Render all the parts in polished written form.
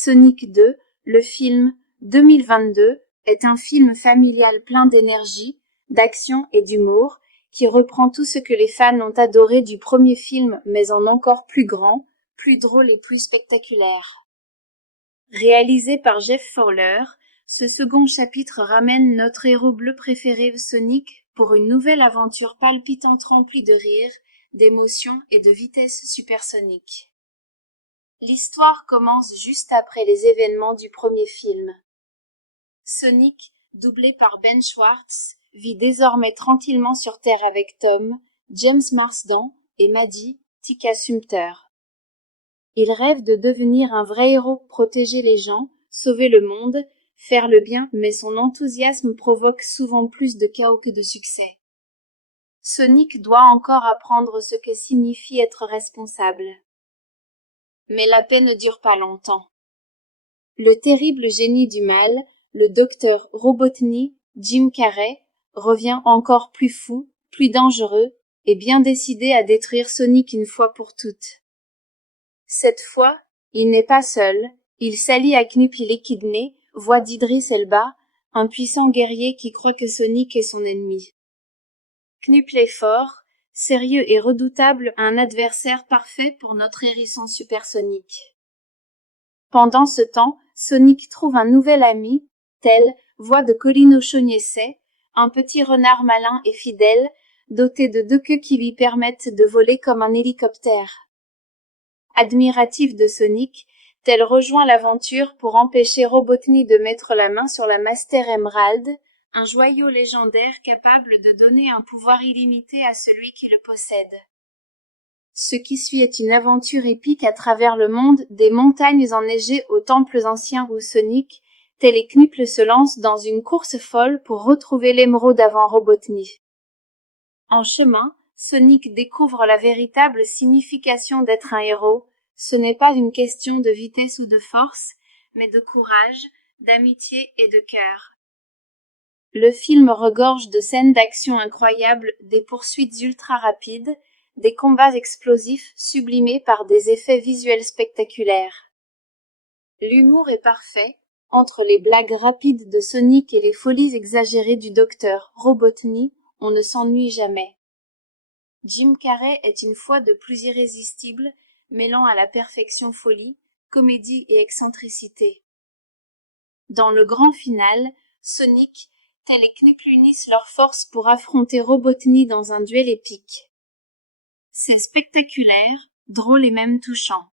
Sonic 2, le film 2022, est un film familial plein d'énergie, d'action et d'humour, qui reprend tout ce que les fans ont adoré du premier film mais en encore plus grand, plus drôle et plus spectaculaire. Réalisé par Jeff Fowler, ce second chapitre ramène notre héros bleu préféré Sonic pour une nouvelle aventure palpitante remplie de rire, d'émotion et de vitesse supersonique. L'histoire commence juste après les événements du premier film. Sonic, doublé par Ben Schwartz, vit désormais tranquillement sur Terre avec Tom, James Marsden et Maddie, Tika Sumpter. Il rêve de devenir un vrai héros, protéger les gens, sauver le monde, faire le bien, mais son enthousiasme provoque souvent plus de chaos que de succès. Sonic doit encore apprendre ce que signifie être responsable. Mais la paix ne dure pas longtemps. Le terrible génie du mal, le docteur Robotnik, Jim Carrey, revient encore plus fou, plus dangereux, et bien décidé à détruire Sonic une fois pour toutes. Cette fois, il n'est pas seul, il s'allie à Knuppy l'Échidné, voix d'Idris Elba, un puissant guerrier qui croit que Sonic est son ennemi. Knuppy est fort, sérieux et redoutable, un adversaire parfait pour notre hérisson supersonique. Pendant ce temps, Sonic trouve un nouvel ami, tel, voix de Colin O'Shaughnessy, un petit renard malin et fidèle, doté de 2 queues qui lui permettent de voler comme un hélicoptère. Admiratif de Sonic, Tel rejoint l'aventure pour empêcher Robotnik de mettre la main sur la Master Emerald, un joyau légendaire capable de donner un pouvoir illimité à celui qui le possède. Ce qui suit est une aventure épique à travers le monde, des montagnes enneigées aux temples anciens où Sonic, tel et Knuppy se lance dans une course folle pour retrouver l'émeraude avant Robotnik. En chemin, Sonic découvre la véritable signification d'être un héros. Ce n'est pas une question de vitesse ou de force, mais de courage, d'amitié et de cœur. Le film regorge de scènes d'action incroyables, des poursuites ultra rapides, des combats explosifs sublimés par des effets visuels spectaculaires. L'humour est parfait, entre les blagues rapides de Sonic et les folies exagérées du docteur Robotnik, on ne s'ennuie jamais. Jim Carrey est une fois de plus irrésistible, mêlant à la perfection folie, comédie et excentricité. Dans le grand final, Sonic, tel et Knuppy unissent leurs forces pour affronter Robotnik dans un duel épique. C'est spectaculaire, drôle et même touchant.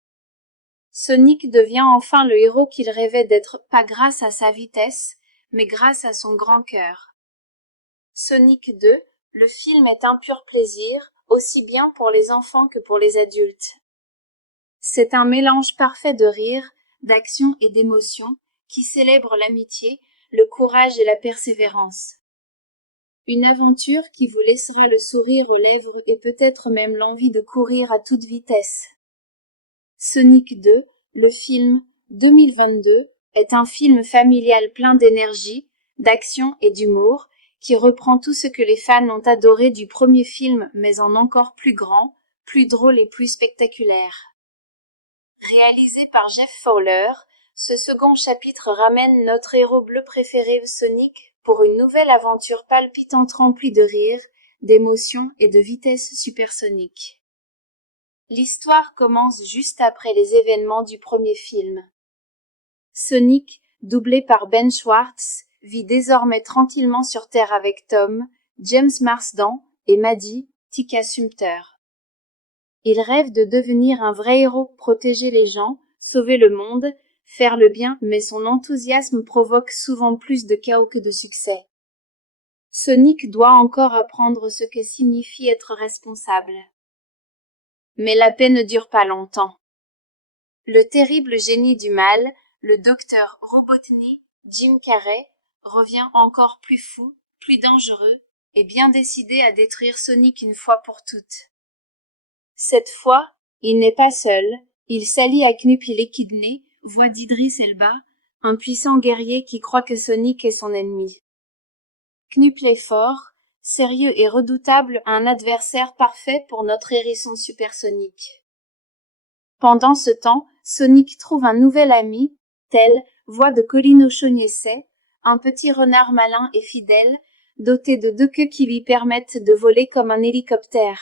Sonic devient enfin le héros qu'il rêvait d'être, pas grâce à sa vitesse, mais grâce à son grand cœur. Sonic 2, le film est un pur plaisir, aussi bien pour les enfants que pour les adultes. C'est un mélange parfait de rire, d'action et d'émotion, qui célèbre l'amitié, le courage et la persévérance. Une aventure qui vous laissera le sourire aux lèvres et peut-être même l'envie de courir à toute vitesse. Sonic 2, le film 2022, est un film familial plein d'énergie, d'action et d'humour, qui reprend tout ce que les fans ont adoré du premier film mais en encore plus grand, plus drôle et plus spectaculaire. Réalisé par Jeff Fowler, ce second chapitre ramène notre héros bleu préféré Sonic pour une nouvelle aventure palpitante remplie de rire, d'émotion et de vitesse supersonique. L'histoire commence juste après les événements du premier film. Sonic, doublé par Ben Schwartz, vit désormais tranquillement sur Terre avec Tom, James Marsden et Maddie, Tika Sumpter. Il rêve de devenir un vrai héros, protéger les gens, sauver le monde, faire le bien, mais son enthousiasme provoque souvent plus de chaos que de succès. Sonic doit encore apprendre ce que signifie être responsable. Mais la paix ne dure pas longtemps. Le terrible génie du mal, le docteur Robotnik, Jim Carrey, revient encore plus fou, plus dangereux, et bien décidé à détruire Sonic une fois pour toutes. Cette fois, il n'est pas seul, il s'allie à Knuppy l'Échidné, voix d'Idris Elba, un puissant guerrier qui croit que Sonic est son ennemi. Knuppy est fort, sérieux et redoutable, un adversaire parfait pour notre hérisson supersonique. Pendant ce temps, Sonic trouve un nouvel ami, telle voix de Colin O'Shaughnessy, un petit renard malin et fidèle, doté de 2 queues qui lui permettent de voler comme un hélicoptère.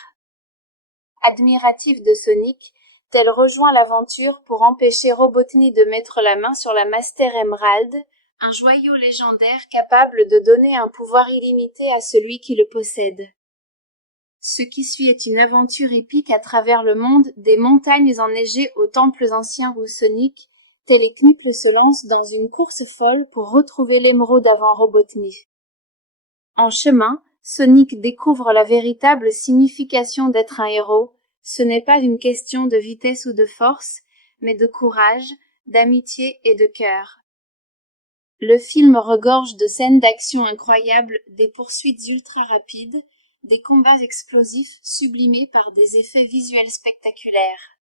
Admiratif de Sonic, tel rejoint l'aventure pour empêcher Robotnik de mettre la main sur la Master Emerald, un joyau légendaire capable de donner un pouvoir illimité à celui qui le possède. Ce qui suit est une aventure épique à travers le monde, des montagnes enneigées aux temples anciens où Sonic, tel et Knuckles se lance dans une course folle pour retrouver l'émeraude avant Robotnik. En chemin, Sonic découvre la véritable signification d'être un héros. Ce n'est pas une question de vitesse ou de force, mais de courage, d'amitié et de cœur. Le film regorge de scènes d'action incroyables, des poursuites ultra rapides, des combats explosifs sublimés par des effets visuels spectaculaires.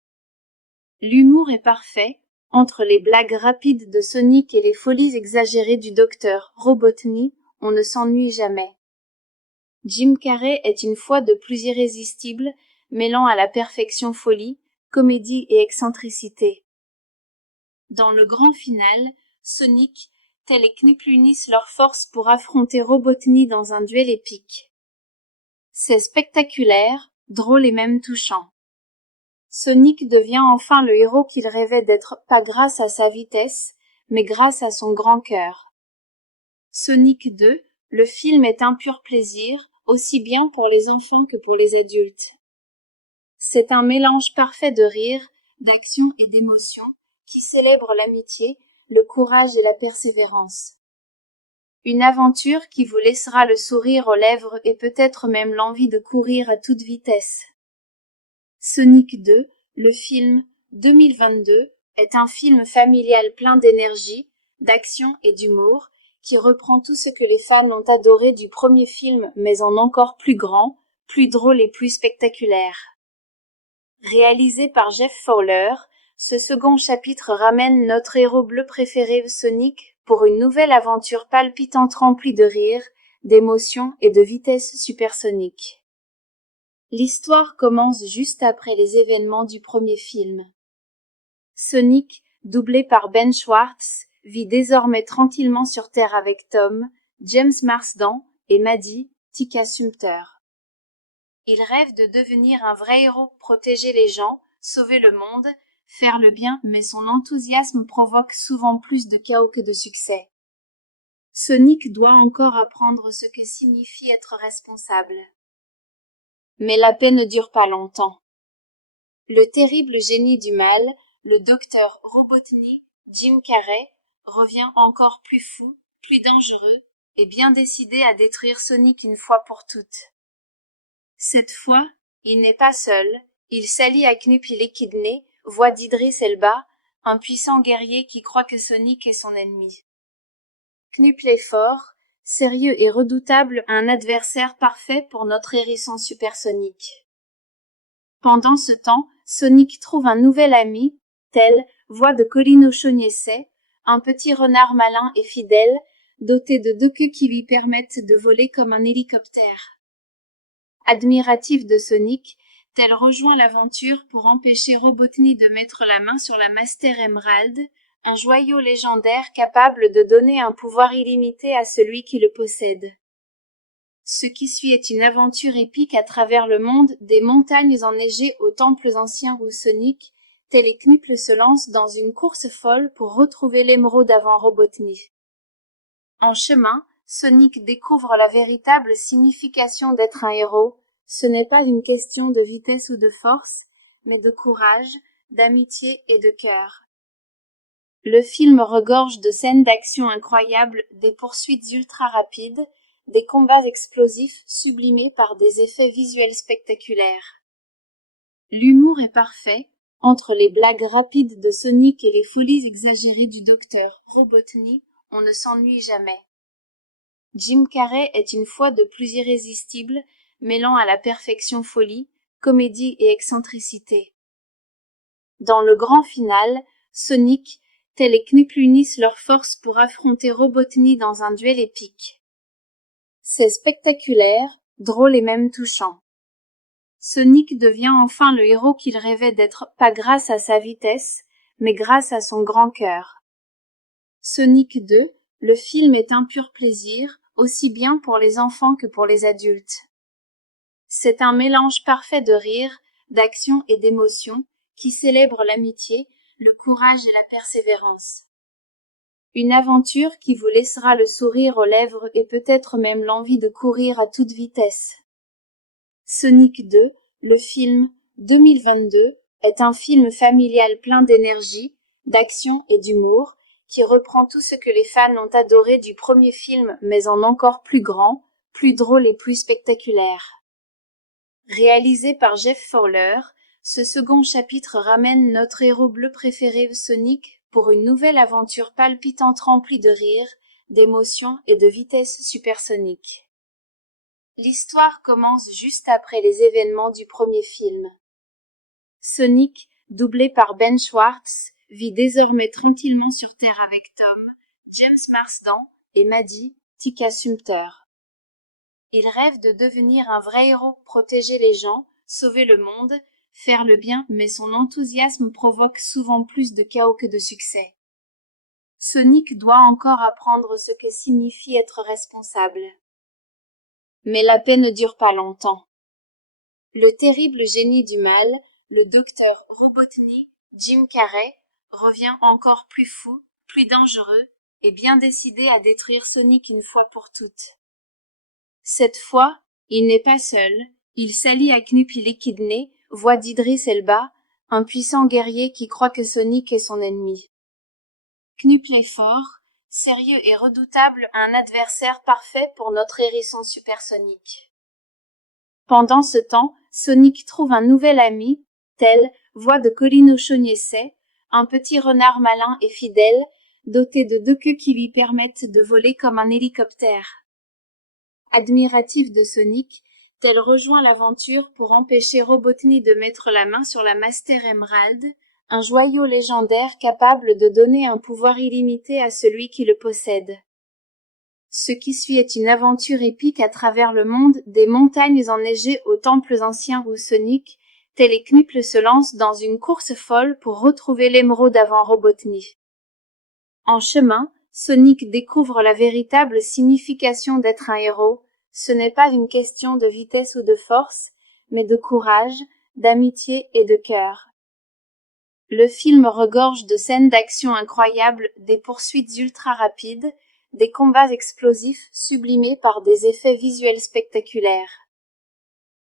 L'humour est parfait, entre les blagues rapides de Sonic et les folies exagérées du docteur Robotnik, on ne s'ennuie jamais. Jim Carrey est une fois de plus irrésistible, mêlant à la perfection folie, comédie et excentricité. Dans le grand final, Sonic, tel et Knuckles unissent leurs forces pour affronter Robotnik dans un duel épique. C'est spectaculaire, drôle et même touchant. Sonic devient enfin le héros qu'il rêvait d'être, pas grâce à sa vitesse, mais grâce à son grand cœur. Sonic 2, le film est un pur plaisir, aussi bien pour les enfants que pour les adultes. C'est un mélange parfait de rire, d'action et d'émotion, qui célèbre l'amitié, le courage et la persévérance. Une aventure qui vous laissera le sourire aux lèvres et peut-être même l'envie de courir à toute vitesse. Sonic 2, le film, 2022, est un film familial plein d'énergie, d'action et d'humour, qui reprend tout ce que les fans ont adoré du premier film mais en encore plus grand, plus drôle et plus spectaculaire. Réalisé par Jeff Fowler, ce second chapitre ramène notre héros bleu préféré Sonic pour une nouvelle aventure palpitante remplie de rire, d'émotion et de vitesse supersonique. L'histoire commence juste après les événements du premier film. Sonic, doublé par Ben Schwartz, vit désormais tranquillement sur Terre avec Tom, James Marsden et Maddie, Tika Sumpter. Il rêve de devenir un vrai héros, protéger les gens, sauver le monde, faire le bien, mais son enthousiasme provoque souvent plus de chaos que de succès. Sonic doit encore apprendre ce que signifie être responsable. Mais la paix ne dure pas longtemps. Le terrible génie du mal, le docteur Robotnik, Jim Carrey, revient encore plus fou, plus dangereux, et bien décidé à détruire Sonic une fois pour toutes. Cette fois, il n'est pas seul, il s'allie à Knuppy l'Équidné, voix d'Idris Elba, un puissant guerrier qui croit que Sonic est son ennemi. Knuppy est fort, sérieux et redoutable, un adversaire parfait pour notre hérisson supersonique. Pendant ce temps, Sonic trouve un nouvel ami, tel voix de Colin O'Shaughnessy, un petit renard malin et fidèle, doté de 2 queues qui lui permettent de voler comme un hélicoptère. Admiratif de Sonic, tel rejoint l'aventure pour empêcher Robotnik de mettre la main sur la Master Emerald, un joyau légendaire capable de donner un pouvoir illimité à celui qui le possède. Ce qui suit est une aventure épique à travers le monde, des montagnes enneigées aux temples anciens où Sonic, tel et Knuckles se lance dans une course folle pour retrouver l'émeraude avant Robotnik. En chemin, Sonic découvre la véritable signification d'être un héros. Ce n'est pas une question de vitesse ou de force, mais de courage, d'amitié et de cœur. Le film regorge de scènes d'action incroyables, des poursuites ultra rapides, des combats explosifs sublimés par des effets visuels spectaculaires. L'humour est parfait, entre les blagues rapides de Sonic et les folies exagérées du docteur Robotnik, on ne s'ennuie jamais. Jim Carrey est une fois de plus irrésistible, mêlant à la perfection folie, comédie et excentricité. Dans le grand final, Sonic, tel et Knuckles unissent leurs forces pour affronter Robotnik dans un duel épique. C'est spectaculaire, drôle et même touchant. Sonic devient enfin le héros qu'il rêvait d'être, pas grâce à sa vitesse, mais grâce à son grand cœur. Sonic 2, le film est un pur plaisir, aussi bien pour les enfants que pour les adultes. C'est un mélange parfait de rire, d'action et d'émotion qui célèbre l'amitié, le courage et la persévérance. Une aventure qui vous laissera le sourire aux lèvres et peut-être même l'envie de courir à toute vitesse. Sonic 2, le film 2022, est un film familial plein d'énergie, d'action et d'humour, qui reprend tout ce que les fans ont adoré du premier film mais en encore plus grand, plus drôle et plus spectaculaire. Réalisé par Jeff Fowler, ce second chapitre ramène notre héros bleu préféré Sonic pour une nouvelle aventure palpitante remplie de rire, d'émotion et de vitesse supersonique. L'histoire commence juste après les événements du premier film. Sonic, doublé par Ben Schwartz, vit désormais tranquillement sur Terre avec Tom, James Marsden et Maddie, Tika Sumpter. Il rêve de devenir un vrai héros, protéger les gens, sauver le monde, faire le bien, mais son enthousiasme provoque souvent plus de chaos que de succès. Sonic doit encore apprendre ce que signifie être responsable. Mais la paix ne dure pas longtemps. Le terrible génie du mal, le docteur Robotnik, Jim Carrey, revient encore plus fou, plus dangereux, et bien décidé à détruire Sonic une fois pour toutes. Cette fois, il n'est pas seul, il s'allie à Knuppy l'Équidné, voix d'Idris Elba, un puissant guerrier qui croit que Sonic est son ennemi. Knuppy est fort, sérieux et redoutable, un adversaire parfait pour notre hérisson supersonique. Pendant ce temps, Sonic trouve un nouvel ami, tel, voix de Colin O'Shaughnessy, un petit renard malin et fidèle, doté de 2 queues qui lui permettent de voler comme un hélicoptère. Admiratif de Sonic, Tel rejoint l'aventure pour empêcher Robotnik de mettre la main sur la Master Emerald, un joyau légendaire capable de donner un pouvoir illimité à celui qui le possède. Ce qui suit est une aventure épique à travers le monde, des montagnes enneigées aux temples anciens où Sonic, tel et Knuppy se lance dans une course folle pour retrouver l'émeraude avant Robotnik. En chemin, Sonic découvre la véritable signification d'être un héros. Ce n'est pas une question de vitesse ou de force, mais de courage, d'amitié et de cœur. Le film regorge de scènes d'action incroyables, des poursuites ultra rapides, des combats explosifs sublimés par des effets visuels spectaculaires.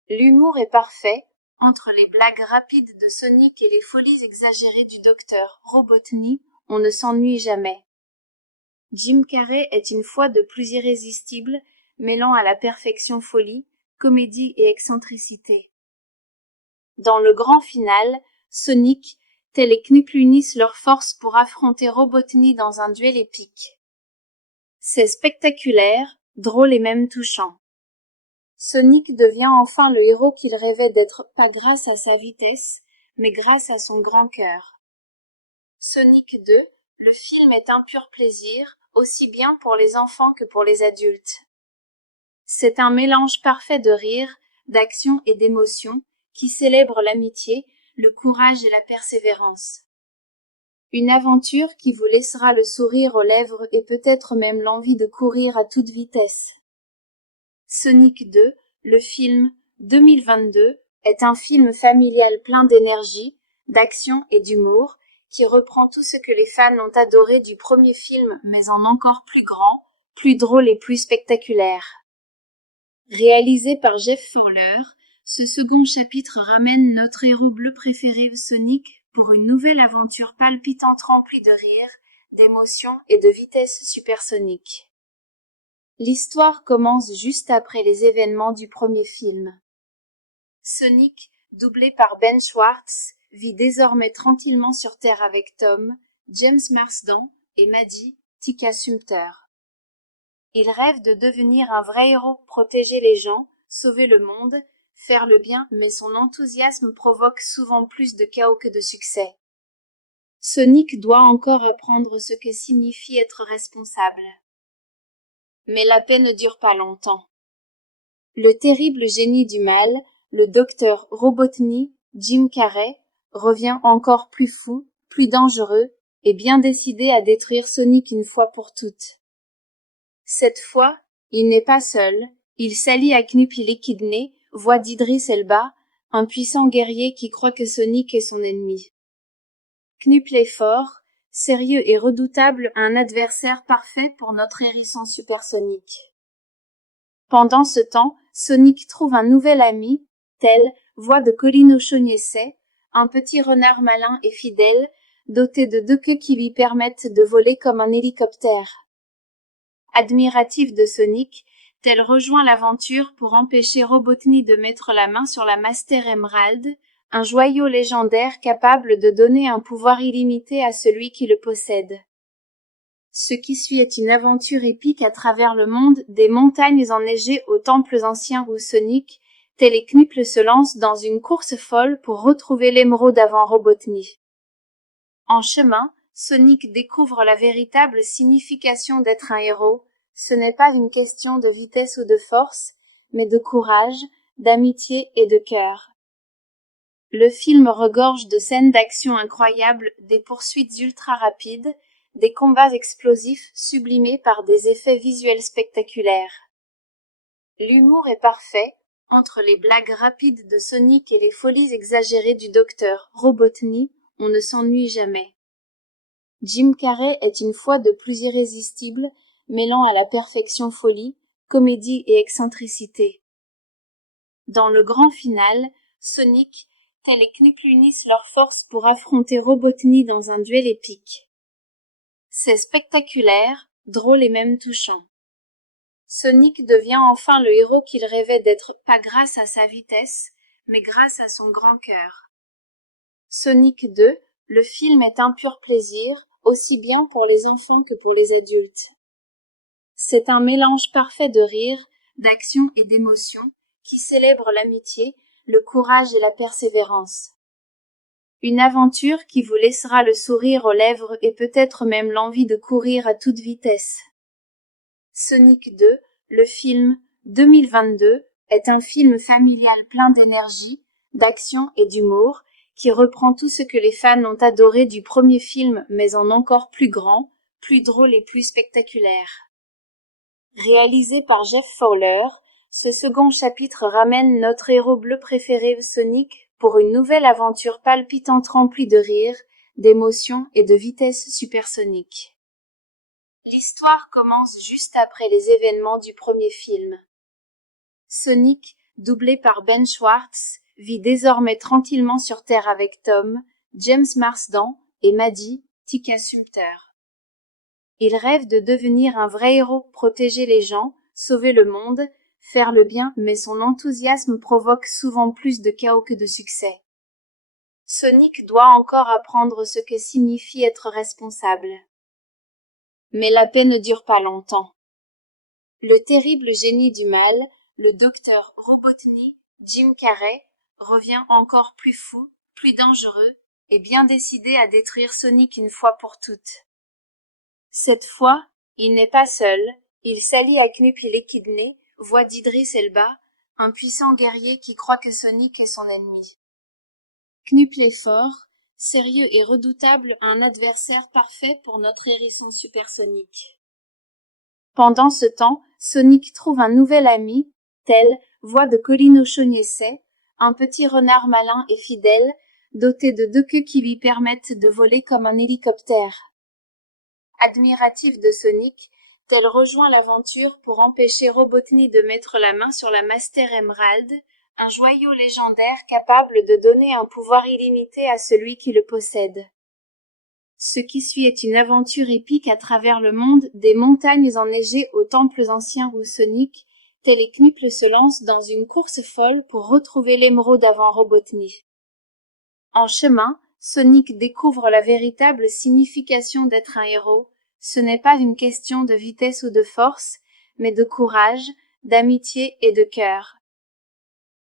L'humour est parfait, entre les blagues rapides de Sonic et les folies exagérées du docteur Robotnik, on ne s'ennuie jamais. Jim Carrey est une fois de plus irrésistible, mêlant à la perfection folie, comédie et excentricité. Dans le grand final, Sonic, tel et Knuppy unissent leurs forces pour affronter Robotnik dans un duel épique. C'est spectaculaire, drôle et même touchant. Sonic devient enfin le héros qu'il rêvait d'être, pas grâce à sa vitesse, mais grâce à son grand cœur. Sonic 2, le film est un pur plaisir, aussi bien pour les enfants que pour les adultes. C'est un mélange parfait de rire, d'action et d'émotion qui célèbre l'amitié, le courage et la persévérance. Une aventure qui vous laissera le sourire aux lèvres et peut-être même l'envie de courir à toute vitesse. Sonic 2, le film 2022, est un film familial plein d'énergie, d'action et d'humour qui reprend tout ce que les fans ont adoré du premier film mais en encore plus grand, plus drôle et plus spectaculaire. Réalisé par Jeff Fowler, ce second chapitre ramène notre héros bleu préféré Sonic pour une nouvelle aventure palpitante remplie de rire, d'émotion et de vitesse supersonique. L'histoire commence juste après les événements du premier film. Sonic, doublé par Ben Schwartz, vit désormais tranquillement sur Terre avec Tom, James Marsden et Maddie, Tika Sumpter. Il rêve de devenir un vrai héros, protéger les gens, sauver le monde, faire le bien, mais son enthousiasme provoque souvent plus de chaos que de succès. Sonic doit encore apprendre ce que signifie être responsable. Mais la paix ne dure pas longtemps. Le terrible génie du mal, le docteur Robotnik, Jim Carrey, revient encore plus fou, plus dangereux, est bien décidé à détruire Sonic une fois pour toutes. Cette fois, il n'est pas seul, il s'allie à Knuppy l'Échidné, voix d'Idris Elba, un puissant guerrier qui croit que Sonic est son ennemi. Knuppy est fort, sérieux et redoutable, un adversaire parfait pour notre hérisson supersonique. Pendant ce temps, Sonic trouve un nouvel ami, tel, voix de Colin O'Shaughnessy, un petit renard malin et fidèle, doté de 2 queues qui lui permettent de voler comme un hélicoptère. Admiratif de Sonic, Tel rejoint l'aventure pour empêcher Robotnik de mettre la main sur la Master Emerald, un joyau légendaire capable de donner un pouvoir illimité à celui qui le possède. Ce qui suit est une aventure épique à travers le monde, des montagnes enneigées aux temples anciens où Sonic, tel et Knuppy se lance dans une course folle pour retrouver l'émeraude avant Robotnik. En chemin, Sonic découvre la véritable signification d'être un héros. Ce n'est pas une question de vitesse ou de force, mais de courage, d'amitié et de cœur. Le film regorge de scènes d'action incroyables, des poursuites ultra rapides, des combats explosifs sublimés par des effets visuels spectaculaires. L'humour est parfait, entre les blagues rapides de Sonic et les folies exagérées du docteur Robotnik, on ne s'ennuie jamais. Jim Carrey est une fois de plus irrésistible, mêlant à la perfection folie, comédie et excentricité. Dans le grand final, Sonic, tel et Knuppy unissent leurs forces pour affronter Robotnik dans un duel épique. C'est spectaculaire, drôle et même touchant. Sonic devient enfin le héros qu'il rêvait d'être, pas grâce à sa vitesse, mais grâce à son grand cœur. Sonic 2, le film est un pur plaisir, aussi bien pour les enfants que pour les adultes. C'est un mélange parfait de rire, d'action et d'émotion, qui célèbre l'amitié, le courage et la persévérance. Une aventure qui vous laissera le sourire aux lèvres et peut-être même l'envie de courir à toute vitesse. Sonic 2, le film 2022, est un film familial plein d'énergie, d'action et d'humour, qui reprend tout ce que les fans ont adoré du premier film mais en encore plus grand, plus drôle et plus spectaculaire. Réalisé par Jeff Fowler, ce second chapitre ramène notre héros bleu préféré Sonic pour une nouvelle aventure palpitante remplie de rire, d'émotion et de vitesse supersonique. L'histoire commence juste après les événements du premier film. Sonic, doublé par Ben Schwartz, vit désormais tranquillement sur Terre avec Tom, James Marsden et Maddie, Tika Sumpter. Il rêve de devenir un vrai héros, protéger les gens, sauver le monde, faire le bien, mais son enthousiasme provoque souvent plus de chaos que de succès. Sonic doit encore apprendre ce que signifie être responsable. Mais la paix ne dure pas longtemps. Le terrible génie du mal, le docteur Robotnik, Jim Carrey, revient encore plus fou, plus dangereux, et bien décidé à détruire Sonic une fois pour toutes. Cette fois, il n'est pas seul, il s'allie à Knuppy l'Échidné, voix d'Idris Elba, un puissant guerrier qui croit que Sonic est son ennemi. Knuppy est fort, sérieux et redoutable, un adversaire parfait pour notre hérisson supersonique. Pendant ce temps, Sonic trouve un nouvel ami, tel, voix de Colin O'Shaughnessy, un petit renard malin et fidèle, doté de 2 queues qui lui permettent de voler comme un hélicoptère. Admiratif de Sonic, Tel rejoint l'aventure pour empêcher Robotnik de mettre la main sur la Master Emerald, un joyau légendaire capable de donner un pouvoir illimité à celui qui le possède. Ce qui suit est une aventure épique à travers le monde, des montagnes enneigées aux temples anciens où Sonic, tel et Knuppy se lance dans une course folle pour retrouver l'émeraude avant Robotnik. En chemin, Sonic découvre la véritable signification d'être un héros. Ce n'est pas une question de vitesse ou de force, mais de courage, d'amitié et de cœur.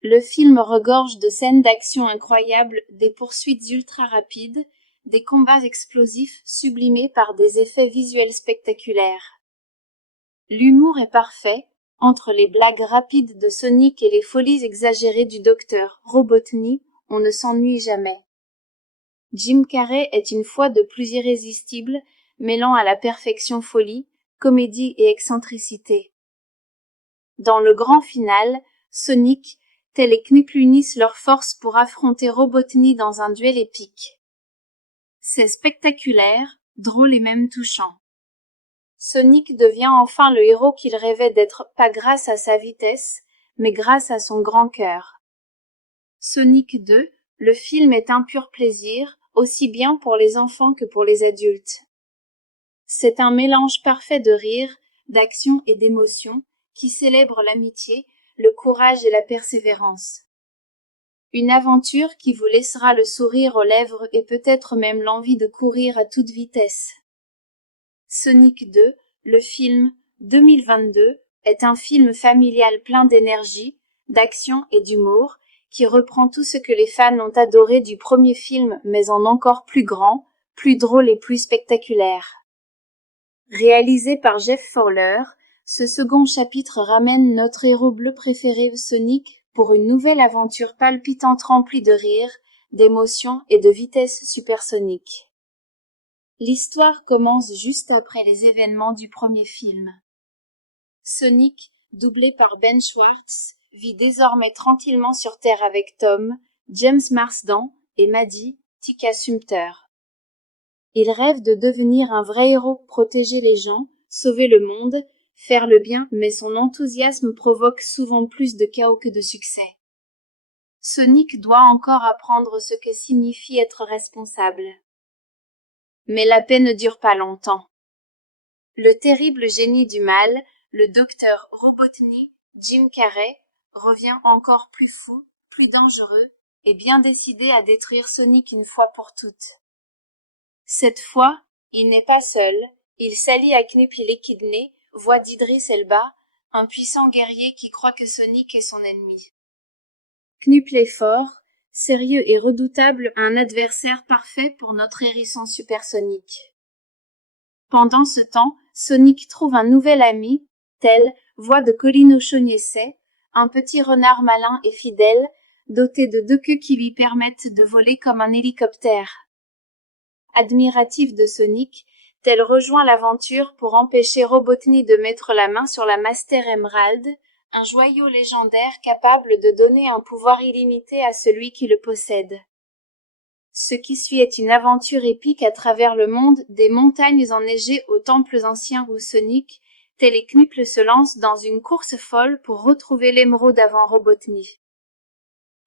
Le film regorge de scènes d'action incroyables, des poursuites ultra rapides, des combats explosifs sublimés par des effets visuels spectaculaires. L'humour est parfait, entre les blagues rapides de Sonic et les folies exagérées du docteur Robotnik, on ne s'ennuie jamais. Jim Carrey est une fois de plus irrésistible, mêlant à la perfection folie, comédie et excentricité. Dans le grand final, Sonic, tel et Knuckles unissent leurs forces pour affronter Robotnik dans un duel épique. C'est spectaculaire, drôle et même touchant. Sonic devient enfin le héros qu'il rêvait d'être, pas grâce à sa vitesse, mais grâce à son grand cœur. Sonic 2, le film est un pur plaisir, aussi bien pour les enfants que pour les adultes. C'est un mélange parfait de rire, d'action et d'émotion, qui célèbre l'amitié, le courage et la persévérance. Une aventure qui vous laissera le sourire aux lèvres et peut-être même l'envie de courir à toute vitesse. Sonic 2, le film, 2022, est un film familial plein d'énergie, d'action et d'humour, qui reprend tout ce que les fans ont adoré du premier film mais en encore plus grand, plus drôle et plus spectaculaire. Réalisé par Jeff Fowler, ce second chapitre ramène notre héros bleu préféré Sonic pour une nouvelle aventure palpitante remplie de rire, d'émotion et de vitesse supersonique. L'histoire commence juste après les événements du premier film. Sonic, doublé par Ben Schwartz, vit désormais tranquillement sur Terre avec Tom, James Marsden et Maddie, Tika Sumpter. Il rêve de devenir un vrai héros, protéger les gens, sauver le monde, faire le bien, mais son enthousiasme provoque souvent plus de chaos que de succès. Sonic doit encore apprendre ce que signifie être responsable. Mais la paix ne dure pas longtemps. Le terrible génie du mal, le docteur Robotnik, Jim Carrey, revient encore plus fou, plus dangereux, et bien décidé à détruire Sonic une fois pour toutes. Cette fois, il n'est pas seul, il s'allie à Knuckles l'Équidné, voix d'Idris Elba, un puissant guerrier qui croit que Sonic est son ennemi. Knuckles est fort, sérieux et redoutable, un adversaire parfait pour notre hérisson supersonique. Pendant ce temps, Sonic trouve un nouvel ami, tel, voix de Colin O'Shaughnessy, un petit renard malin et fidèle, doté de 2 queues qui lui permettent de voler comme un hélicoptère. Admiratif de Sonic, tel rejoint l'aventure pour empêcher Robotnik de mettre la main sur la Master Emerald, un joyau légendaire capable de donner un pouvoir illimité à celui qui le possède. Ce qui suit est une aventure épique à travers le monde, des montagnes enneigées aux temples anciens où Sonic, tel et Knuckles se lance dans une course folle pour retrouver l'émeraude avant Robotnik.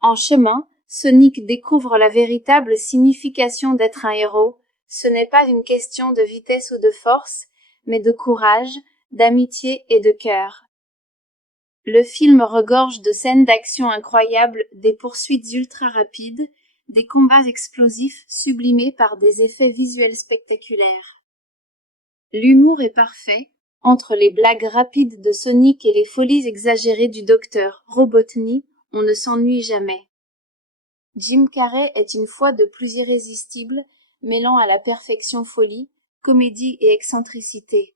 En chemin, Sonic découvre la véritable signification d'être un héros. Ce n'est pas une question de vitesse ou de force, mais de courage, d'amitié et de cœur. Le film regorge de scènes d'action incroyables, des poursuites ultra rapides, des combats explosifs sublimés par des effets visuels spectaculaires. L'humour est parfait, entre les blagues rapides de Sonic et les folies exagérées du docteur Robotnik, on ne s'ennuie jamais. Jim Carrey est une fois de plus irrésistible, mêlant à la perfection folie, comédie et excentricité.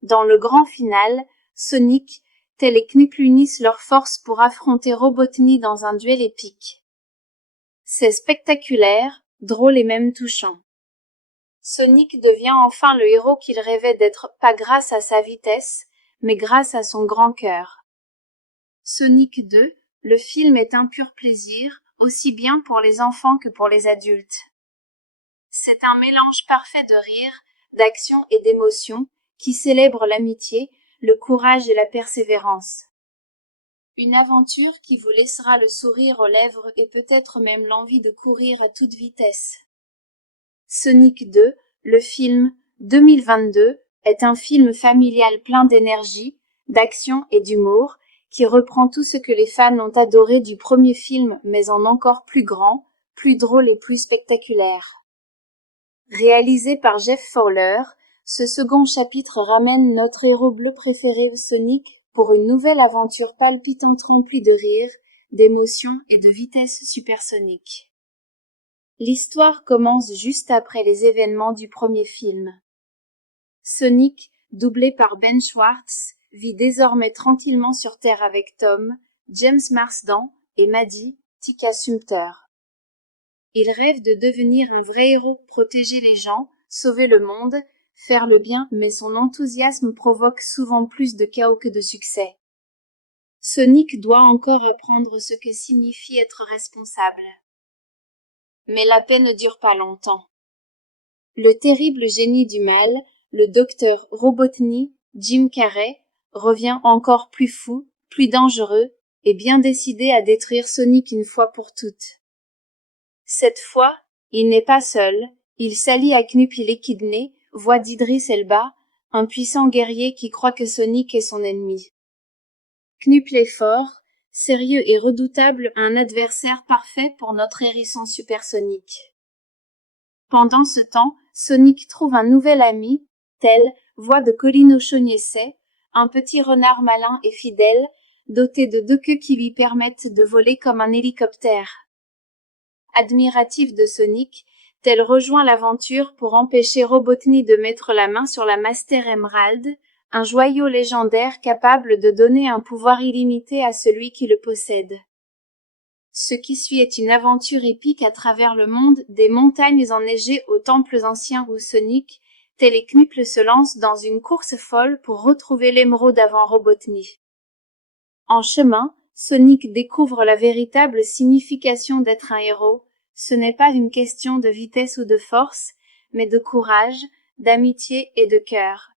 Dans le grand final, Sonic, tel et Knuckles unissent leurs forces pour affronter Robotnik dans un duel épique. C'est spectaculaire, drôle et même touchant. Sonic devient enfin le héros qu'il rêvait d'être, pas grâce à sa vitesse, mais grâce à son grand cœur. Sonic 2, le film est un pur plaisir, aussi bien pour les enfants que pour les adultes. C'est un mélange parfait de rire, d'action et d'émotion, qui célèbre l'amitié, le courage et la persévérance. Une aventure qui vous laissera le sourire aux lèvres et peut-être même l'envie de courir à toute vitesse. Sonic 2, le film, 2022, est un film familial plein d'énergie, d'action et d'humour, qui reprend tout ce que les fans ont adoré du premier film mais en encore plus grand, plus drôle et plus spectaculaire. Réalisé par Jeff Fowler, ce second chapitre ramène notre héros bleu préféré Sonic pour une nouvelle aventure palpitante remplie de rire, d'émotion et de vitesse supersonique. L'histoire commence juste après les événements du premier film. Sonic, doublé par Ben Schwartz, vit désormais tranquillement sur Terre avec Tom, James Marsden et Maddie, Tika Sumpter. Il rêve de devenir un vrai héros, protéger les gens, sauver le monde, faire le bien, mais son enthousiasme provoque souvent plus de chaos que de succès. Sonic doit encore apprendre ce que signifie être responsable. Mais la paix ne dure pas longtemps. Le terrible génie du mal, le docteur Robotnik, Jim Carrey, revient encore plus fou, plus dangereux, et bien décidé à détruire Sonic une fois pour toutes. Cette fois, il n'est pas seul, il s'allie à Knuppy l'Échidné, voix d'Idris Elba, un puissant guerrier qui croit que Sonic est son ennemi. Knuppy est fort, sérieux et redoutable, un adversaire parfait pour notre hérisson supersonique. Pendant ce temps, Sonic trouve un nouvel ami, tel, voix de Colin O'Shaughnessy, un petit renard malin et fidèle, doté de 2 queues qui lui permettent de voler comme un hélicoptère. Admiratif de Sonic, tel rejoint l'aventure pour empêcher Robotnik de mettre la main sur la Master Emerald, un joyau légendaire capable de donner un pouvoir illimité à celui qui le possède. Ce qui suit est une aventure épique à travers le monde, des montagnes enneigées aux temples anciens où Sonic, tel et Knuppy se lance dans une course folle pour retrouver l'émeraude avant Robotnik. En chemin, Sonic découvre la véritable signification d'être un héros. Ce n'est pas une question de vitesse ou de force, mais de courage, d'amitié et de cœur.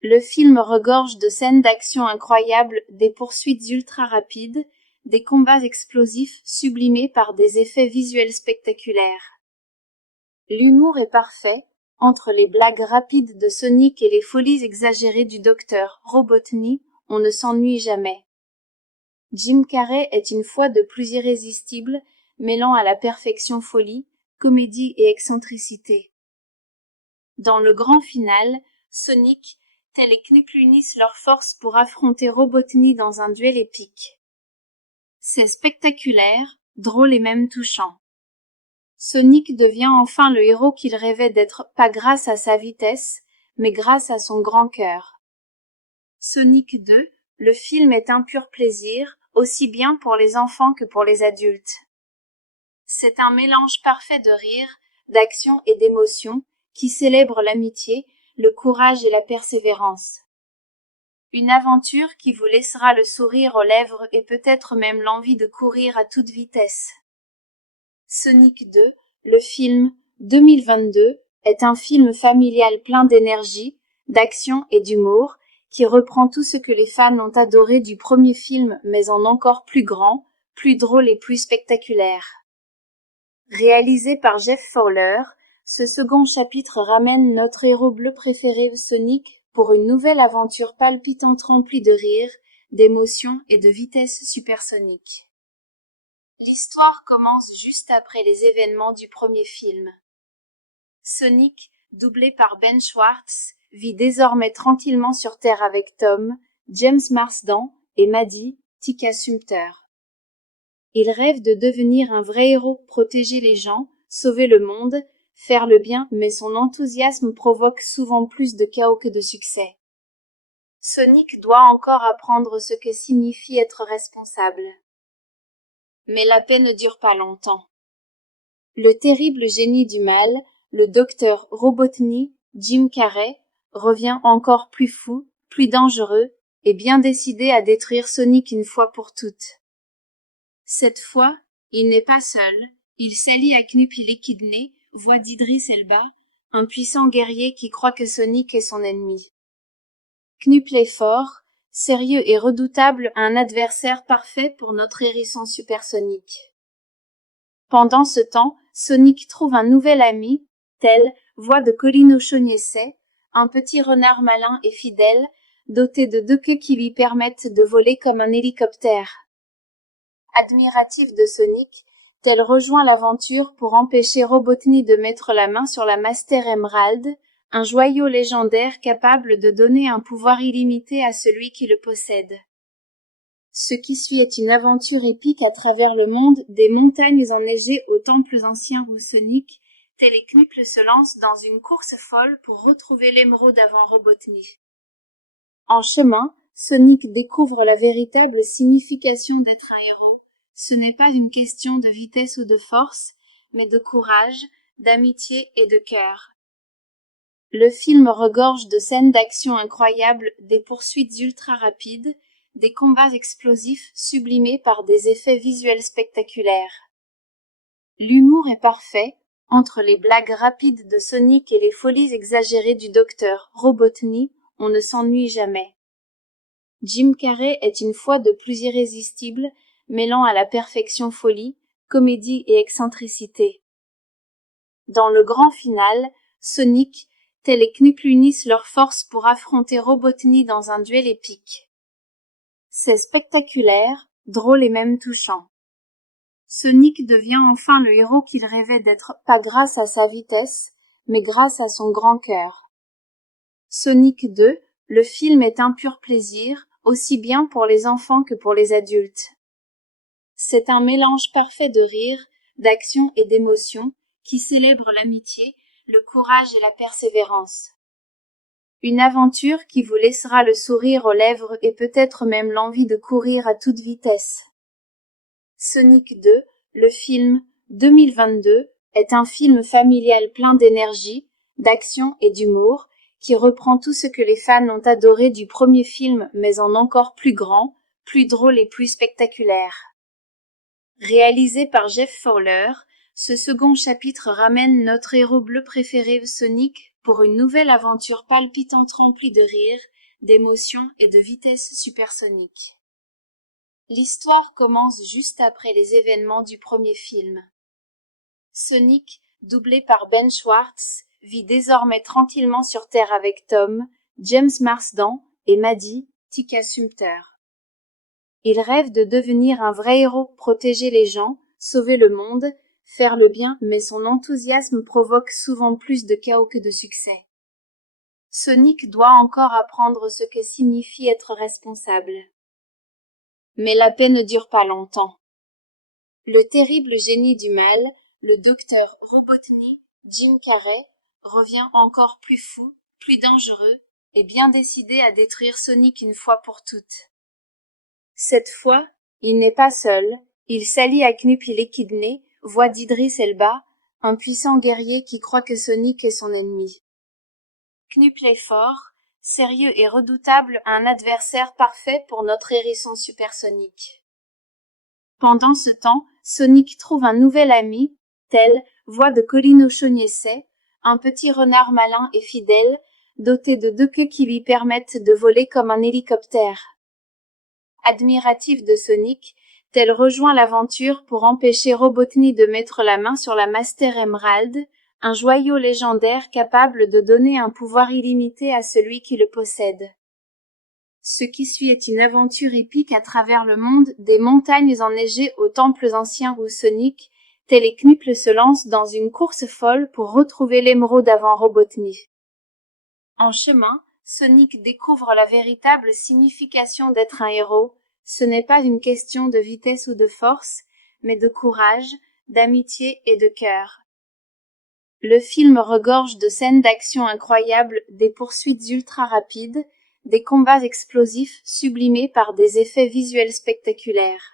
Le film regorge de scènes d'action incroyables, des poursuites ultra rapides, des combats explosifs sublimés par des effets visuels spectaculaires. L'humour est parfait, entre les blagues rapides de Sonic et les folies exagérées du docteur Robotnik, on ne s'ennuie jamais. Jim Carrey est une fois de plus irrésistible, mêlant à la perfection folie, comédie et excentricité. Dans le grand final, Sonic, tel et Knuppy unissent leurs forces pour affronter Robotnik dans un duel épique. C'est spectaculaire, drôle et même touchant. Sonic devient enfin le héros qu'il rêvait d'être, pas grâce à sa vitesse, mais grâce à son grand cœur. Sonic 2, le film est un pur plaisir, aussi bien pour les enfants que pour les adultes. C'est un mélange parfait de rire, d'action et d'émotion, qui célèbre l'amitié, le courage et la persévérance. Une aventure qui vous laissera le sourire aux lèvres et peut-être même l'envie de courir à toute vitesse. Sonic 2, le film 2022, est un film familial plein d'énergie, d'action et d'humour, qui reprend tout ce que les fans ont adoré du premier film mais en encore plus grand, plus drôle et plus spectaculaire. Réalisé par Jeff Fowler, ce second chapitre ramène notre héros bleu préféré Sonic pour une nouvelle aventure palpitante remplie de rire, d'émotion et de vitesse supersonique. L'histoire commence juste après les événements du premier film. Sonic, doublé par Ben Schwartz, vit désormais tranquillement sur Terre avec Tom, James Marsden et Maddie, Tika Sumpter. Il rêve de devenir un vrai héros, protéger les gens, sauver le monde, faire le bien, mais son enthousiasme provoque souvent plus de chaos que de succès. Sonic doit encore apprendre ce que signifie être responsable. Mais la paix ne dure pas longtemps. Le terrible génie du mal, le docteur Robotnik, Jim Carrey, revient encore plus fou, plus dangereux, et bien décidé à détruire Sonic une fois pour toutes. Cette fois, il n'est pas seul, il s'allie à Knuppy l'Échidné, voix d'Idris Elba, un puissant guerrier qui croit que Sonic est son ennemi. Knuppy est fort, sérieux et redoutable, un adversaire parfait pour notre hérisson supersonique. Pendant ce temps, Sonic trouve un nouvel ami, tel, voix de Colin O'Shaughnessy, un petit renard malin et fidèle, doté de 2 queues qui lui permettent de voler comme un hélicoptère. Admiratif de Sonic, tel rejoint l'aventure pour empêcher Robotnik de mettre la main sur la Master Emerald, un joyau légendaire capable de donner un pouvoir illimité à celui qui le possède. Ce qui suit est une aventure épique à travers le monde, des montagnes enneigées aux temples anciens où Sonic, tel et Knuppy se lance dans une course folle pour retrouver l'émeraude avant Robotnik. En chemin, Sonic découvre la véritable signification d'être un héros. Ce n'est pas une question de vitesse ou de force, mais de courage, d'amitié et de cœur. Le film regorge de scènes d'action incroyables, des poursuites ultra rapides, des combats explosifs sublimés par des effets visuels spectaculaires. L'humour est parfait, entre les blagues rapides de Sonic et les folies exagérées du docteur Robotnik, on ne s'ennuie jamais. Jim Carrey est une fois de plus irrésistible, mêlant à la perfection folie, comédie et excentricité. Dans le grand final, Sonic, tel et Knuckles unissent leurs forces pour affronter Robotnik dans un duel épique. C'est spectaculaire, drôle et même touchant. Sonic devient enfin le héros qu'il rêvait d'être, pas grâce à sa vitesse, mais grâce à son grand cœur. Sonic 2, le film est un pur plaisir, aussi bien pour les enfants que pour les adultes. C'est un mélange parfait de rire, d'action et d'émotion, qui célèbre l'amitié, le courage et la persévérance. Une aventure qui vous laissera le sourire aux lèvres et peut-être même l'envie de courir à toute vitesse. Sonic 2, le film, 2022, est un film familial plein d'énergie, d'action et d'humour, qui reprend tout ce que les fans ont adoré du premier film mais en encore plus grand, plus drôle et plus spectaculaire. Réalisé par Jeff Fowler, ce second chapitre ramène notre héros bleu préféré Sonic pour une nouvelle aventure palpitante remplie de rire, d'émotion et de vitesse supersonique. L'histoire commence juste après les événements du premier film. Sonic, doublé par Ben Schwartz, vit désormais tranquillement sur Terre avec Tom, James Marsden et Maddie, Tika Sumpter. Il rêve de devenir un vrai héros, protéger les gens, sauver le monde, faire le bien, mais son enthousiasme provoque souvent plus de chaos que de succès. Sonic doit encore apprendre ce que signifie être responsable. Mais la paix ne dure pas longtemps. Le terrible génie du mal, le docteur Robotnik, Jim Carrey, revient encore plus fou, plus dangereux, et bien décidé à détruire Sonic une fois pour toutes. Cette fois, il n'est pas seul, il s'allie à Knuckles l'Équidné, voix d'Idris Elba, un puissant guerrier qui croit que Sonic est son ennemi. Knuckles est fort, sérieux et redoutable, un adversaire parfait pour notre hérisson supersonique. Pendant ce temps, Sonic trouve un nouvel ami, tel, voix de Colin O'Shaughnessy, un petit renard malin et fidèle, doté de 2 queues qui lui permettent de voler comme un hélicoptère. Admiratif de Sonic, tel rejoint l'aventure pour empêcher Robotnik de mettre la main sur la Master Emerald, un joyau légendaire capable de donner un pouvoir illimité à celui qui le possède. Ce qui suit est une aventure épique à travers le monde, des montagnes enneigées aux temples anciens où Sonic, tel et Knuckles se lance dans une course folle pour retrouver l'émeraude avant Robotnik. En chemin, Sonic découvre la véritable signification d'être un héros. Ce n'est pas une question de vitesse ou de force, mais de courage, d'amitié et de cœur. Le film regorge de scènes d'action incroyables, des poursuites ultra rapides, des combats explosifs sublimés par des effets visuels spectaculaires.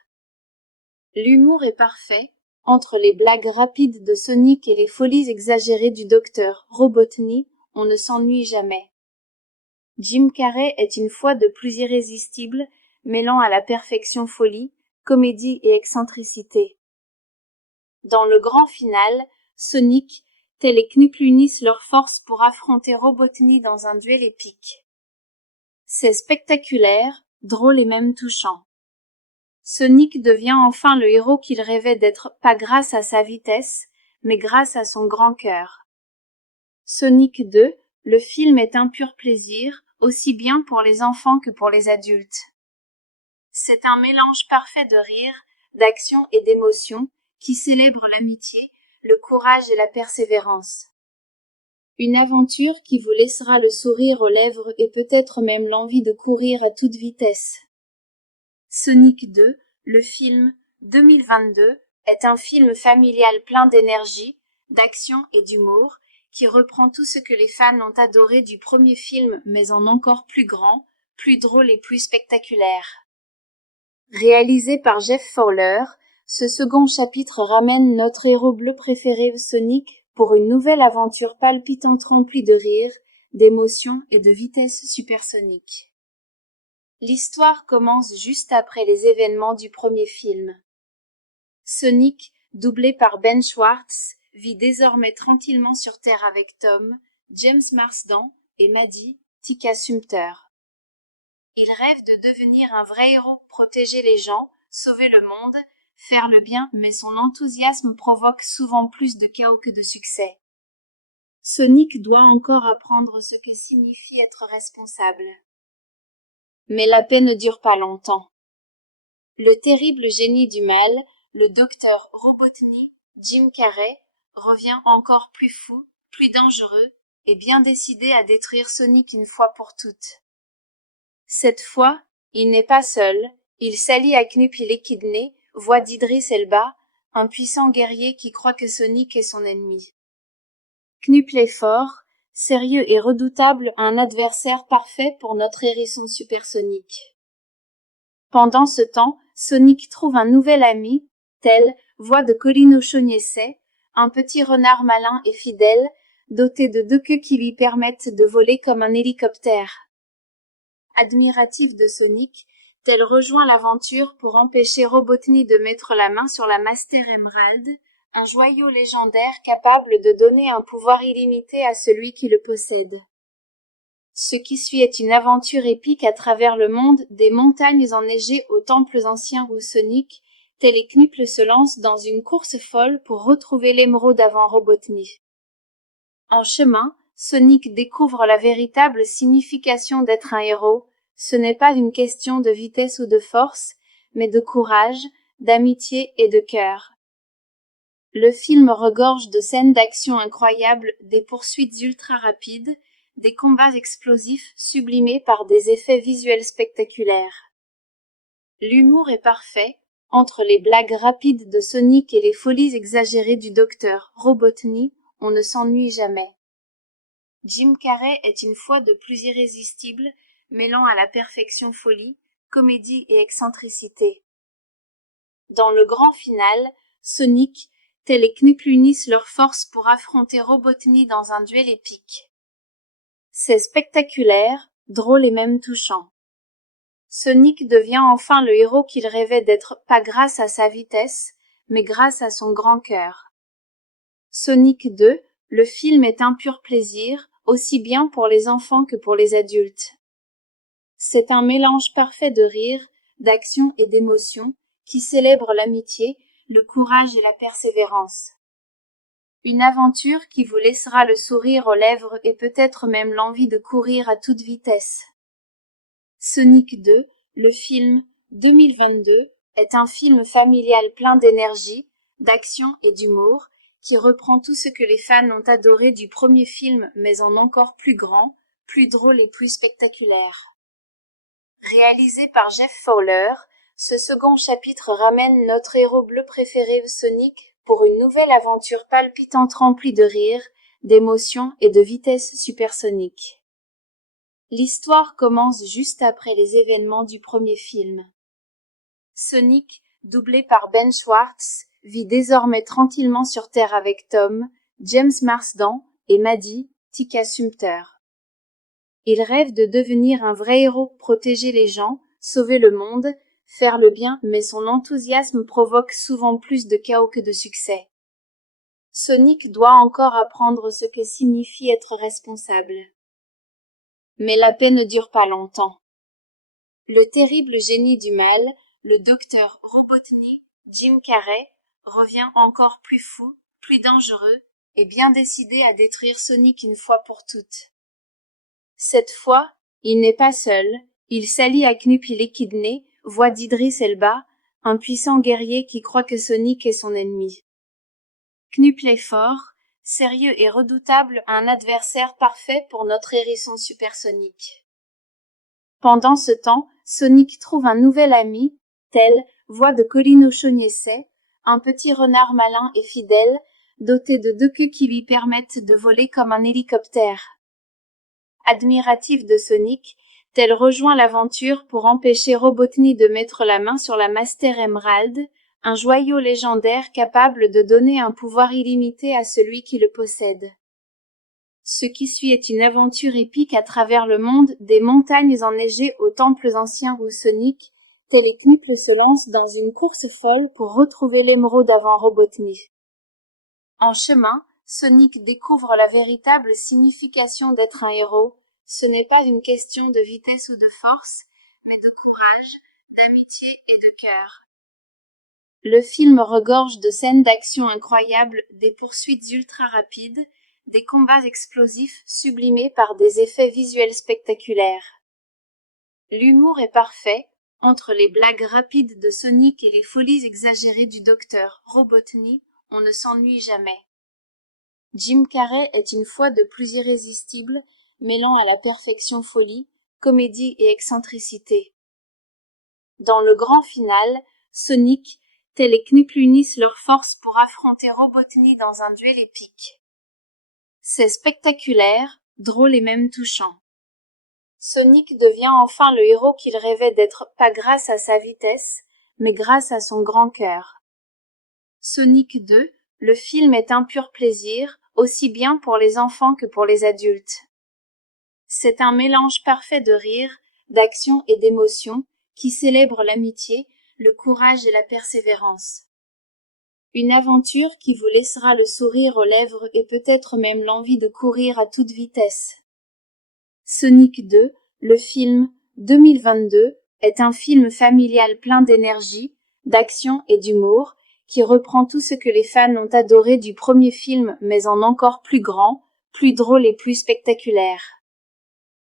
L'humour est parfait, entre les blagues rapides de Sonic et les folies exagérées du docteur Robotnik, on ne s'ennuie jamais. Jim Carrey est une fois de plus irrésistible, mêlant à la perfection folie, comédie et excentricité. Dans le grand final, Sonic, tel et Knuckles unissent leurs forces pour affronter Robotnik dans un duel épique. C'est spectaculaire, drôle et même touchant. Sonic devient enfin le héros qu'il rêvait d'être, pas grâce à sa vitesse, mais grâce à son grand cœur. Sonic 2, le film est un pur plaisir, aussi bien pour les enfants que pour les adultes. C'est un mélange parfait de rire, d'action et d'émotion, qui célèbre l'amitié, le courage et la persévérance. Une aventure qui vous laissera le sourire aux lèvres et peut-être même l'envie de courir à toute vitesse. Sonic 2, le film, 2022, est un film familial plein d'énergie, d'action et d'humour, qui reprend tout ce que les fans ont adoré du premier film mais en encore plus grand, plus drôle et plus spectaculaire. Réalisé par Jeff Fowler, Ce second chapitre ramène notre héros bleu préféré Sonic pour une nouvelle aventure palpitante remplie de rire, d'émotion et de vitesse supersonique. L'histoire commence juste après les événements du premier film. Sonic, doublé par Ben Schwartz, vit désormais tranquillement sur Terre avec Tom, James Marsden et Maddie, Tika Sumpter. Il rêve de devenir un vrai héros, protéger les gens, sauver le monde, faire le bien, mais son enthousiasme provoque souvent plus de chaos que de succès. Sonic doit encore apprendre ce que signifie être responsable. Mais la paix ne dure pas longtemps. Le terrible génie du mal, le docteur Robotnik, Jim Carrey, revient encore plus fou, plus dangereux, et bien décidé à détruire Sonic une fois pour toutes. Cette fois, il n'est pas seul, il s'allie à Knuppy l'Équidné, voix d'Idris Elba, un puissant guerrier qui croit que Sonic est son ennemi. Knuppy est fort, sérieux et redoutable, un adversaire parfait pour notre hérisson supersonique. Pendant ce temps, Sonic trouve un nouvel ami, tel, voix de Colin O'Shaughnessy, un petit renard malin et fidèle, doté de 2 queues qui lui permettent de voler comme un hélicoptère. Admiratif de Sonic, tel rejoint l'aventure pour empêcher Robotnik de mettre la main sur la Master Emerald, un joyau légendaire capable de donner un pouvoir illimité à celui qui le possède. Ce qui suit est une aventure épique à travers le monde, des montagnes enneigées aux temples anciens où Sonic, tel et Knuppy se lance dans une course folle pour retrouver l'émeraude avant Robotnik. En chemin, Sonic découvre la véritable signification d'être un héros. Ce n'est pas une question de vitesse ou de force, mais de courage, d'amitié et de cœur. Le film regorge de scènes d'action incroyables, des poursuites ultra rapides, des combats explosifs sublimés par des effets visuels spectaculaires. L'humour est parfait, entre les blagues rapides de Sonic et les folies exagérées du docteur Robotnik, on ne s'ennuie jamais. Jim Carrey est une fois de plus irrésistible, mêlant à la perfection folie, comédie et excentricité. Dans le grand final, Sonic, tel et Knuppy unissent leurs forces pour affronter Robotnik dans un duel épique. C'est spectaculaire, drôle et même touchant. Sonic devient enfin le héros qu'il rêvait d'être, pas grâce à sa vitesse, mais grâce à son grand cœur. Sonic 2, le film est un pur plaisir, aussi bien pour les enfants que pour les adultes. C'est un mélange parfait de rire, d'action et d'émotion, qui célèbre l'amitié, le courage et la persévérance. Une aventure qui vous laissera le sourire aux lèvres et peut-être même l'envie de courir à toute vitesse. Sonic 2, le film 2022, est un film familial plein d'énergie, d'action et d'humour, qui reprend tout ce que les fans ont adoré du premier film mais en encore plus grand, plus drôle et plus spectaculaire. Réalisé par Jeff Fowler, ce second chapitre ramène notre héros bleu préféré Sonic pour une nouvelle aventure palpitante remplie de rire, d'émotion et de vitesse supersonique. L'histoire commence juste après les événements du premier film. Sonic, doublé par Ben Schwartz, vit désormais tranquillement sur Terre avec Tom, James Marsden et Maddie, Tika Sumpter. Il rêve de devenir un vrai héros, protéger les gens, sauver le monde, faire le bien, mais son enthousiasme provoque souvent plus de chaos que de succès. Sonic doit encore apprendre ce que signifie être responsable. Mais la paix ne dure pas longtemps. Le terrible génie du mal, le docteur Robotnik, Jim Carrey, revient encore plus fou, plus dangereux, et bien décidé à détruire Sonic une fois pour toutes. Cette fois, il n'est pas seul, il s'allie à Knuppy l'Équidné, voix d'Idris Elba, un puissant guerrier qui croit que Sonic est son ennemi. Knuppy est fort, sérieux et redoutable, un adversaire parfait pour notre hérisson supersonique. Pendant ce temps, Sonic trouve un nouvel ami, tel, voix de Colin O'Shaughnessy, un petit renard malin et fidèle, doté de 2 queues qui lui permettent de voler comme un hélicoptère. Admiratif de Sonic, tel rejoint l'aventure pour empêcher Robotnik de mettre la main sur la Master Emerald, un joyau légendaire capable de donner un pouvoir illimité à celui qui le possède. Ce qui suit est une aventure épique à travers le monde, des montagnes enneigées aux temples anciens où Sonic, tel Knuckles se lance dans une course folle pour retrouver l'émeraude avant Robotnik. En chemin, Sonic découvre la véritable signification d'être un héros. Ce n'est pas une question de vitesse ou de force, mais de courage, d'amitié et de cœur. Le film regorge de scènes d'action incroyables, des poursuites ultra rapides, des combats explosifs sublimés par des effets visuels spectaculaires. L'humour est parfait, entre les blagues rapides de Sonic et les folies exagérées du docteur Robotnik, on ne s'ennuie jamais. Jim Carrey est une fois de plus irrésistible, mêlant à la perfection folie, comédie et excentricité. Dans le grand final, Sonic, tel et Knuckles unissent leurs forces pour affronter Robotnik dans un duel épique. C'est spectaculaire, drôle et même touchant. Sonic devient enfin le héros qu'il rêvait d'être, pas grâce à sa vitesse, mais grâce à son grand cœur. Sonic 2, le film est un pur plaisir, aussi bien pour les enfants que pour les adultes. C'est un mélange parfait de rire, d'action et d'émotion, qui célèbre l'amitié, le courage et la persévérance. Une aventure qui vous laissera le sourire aux lèvres et peut-être même l'envie de courir à toute vitesse. Sonic 2, le film 2022, est un film familial plein d'énergie, d'action et d'humour, qui reprend tout ce que les fans ont adoré du premier film mais en encore plus grand, plus drôle et plus spectaculaire.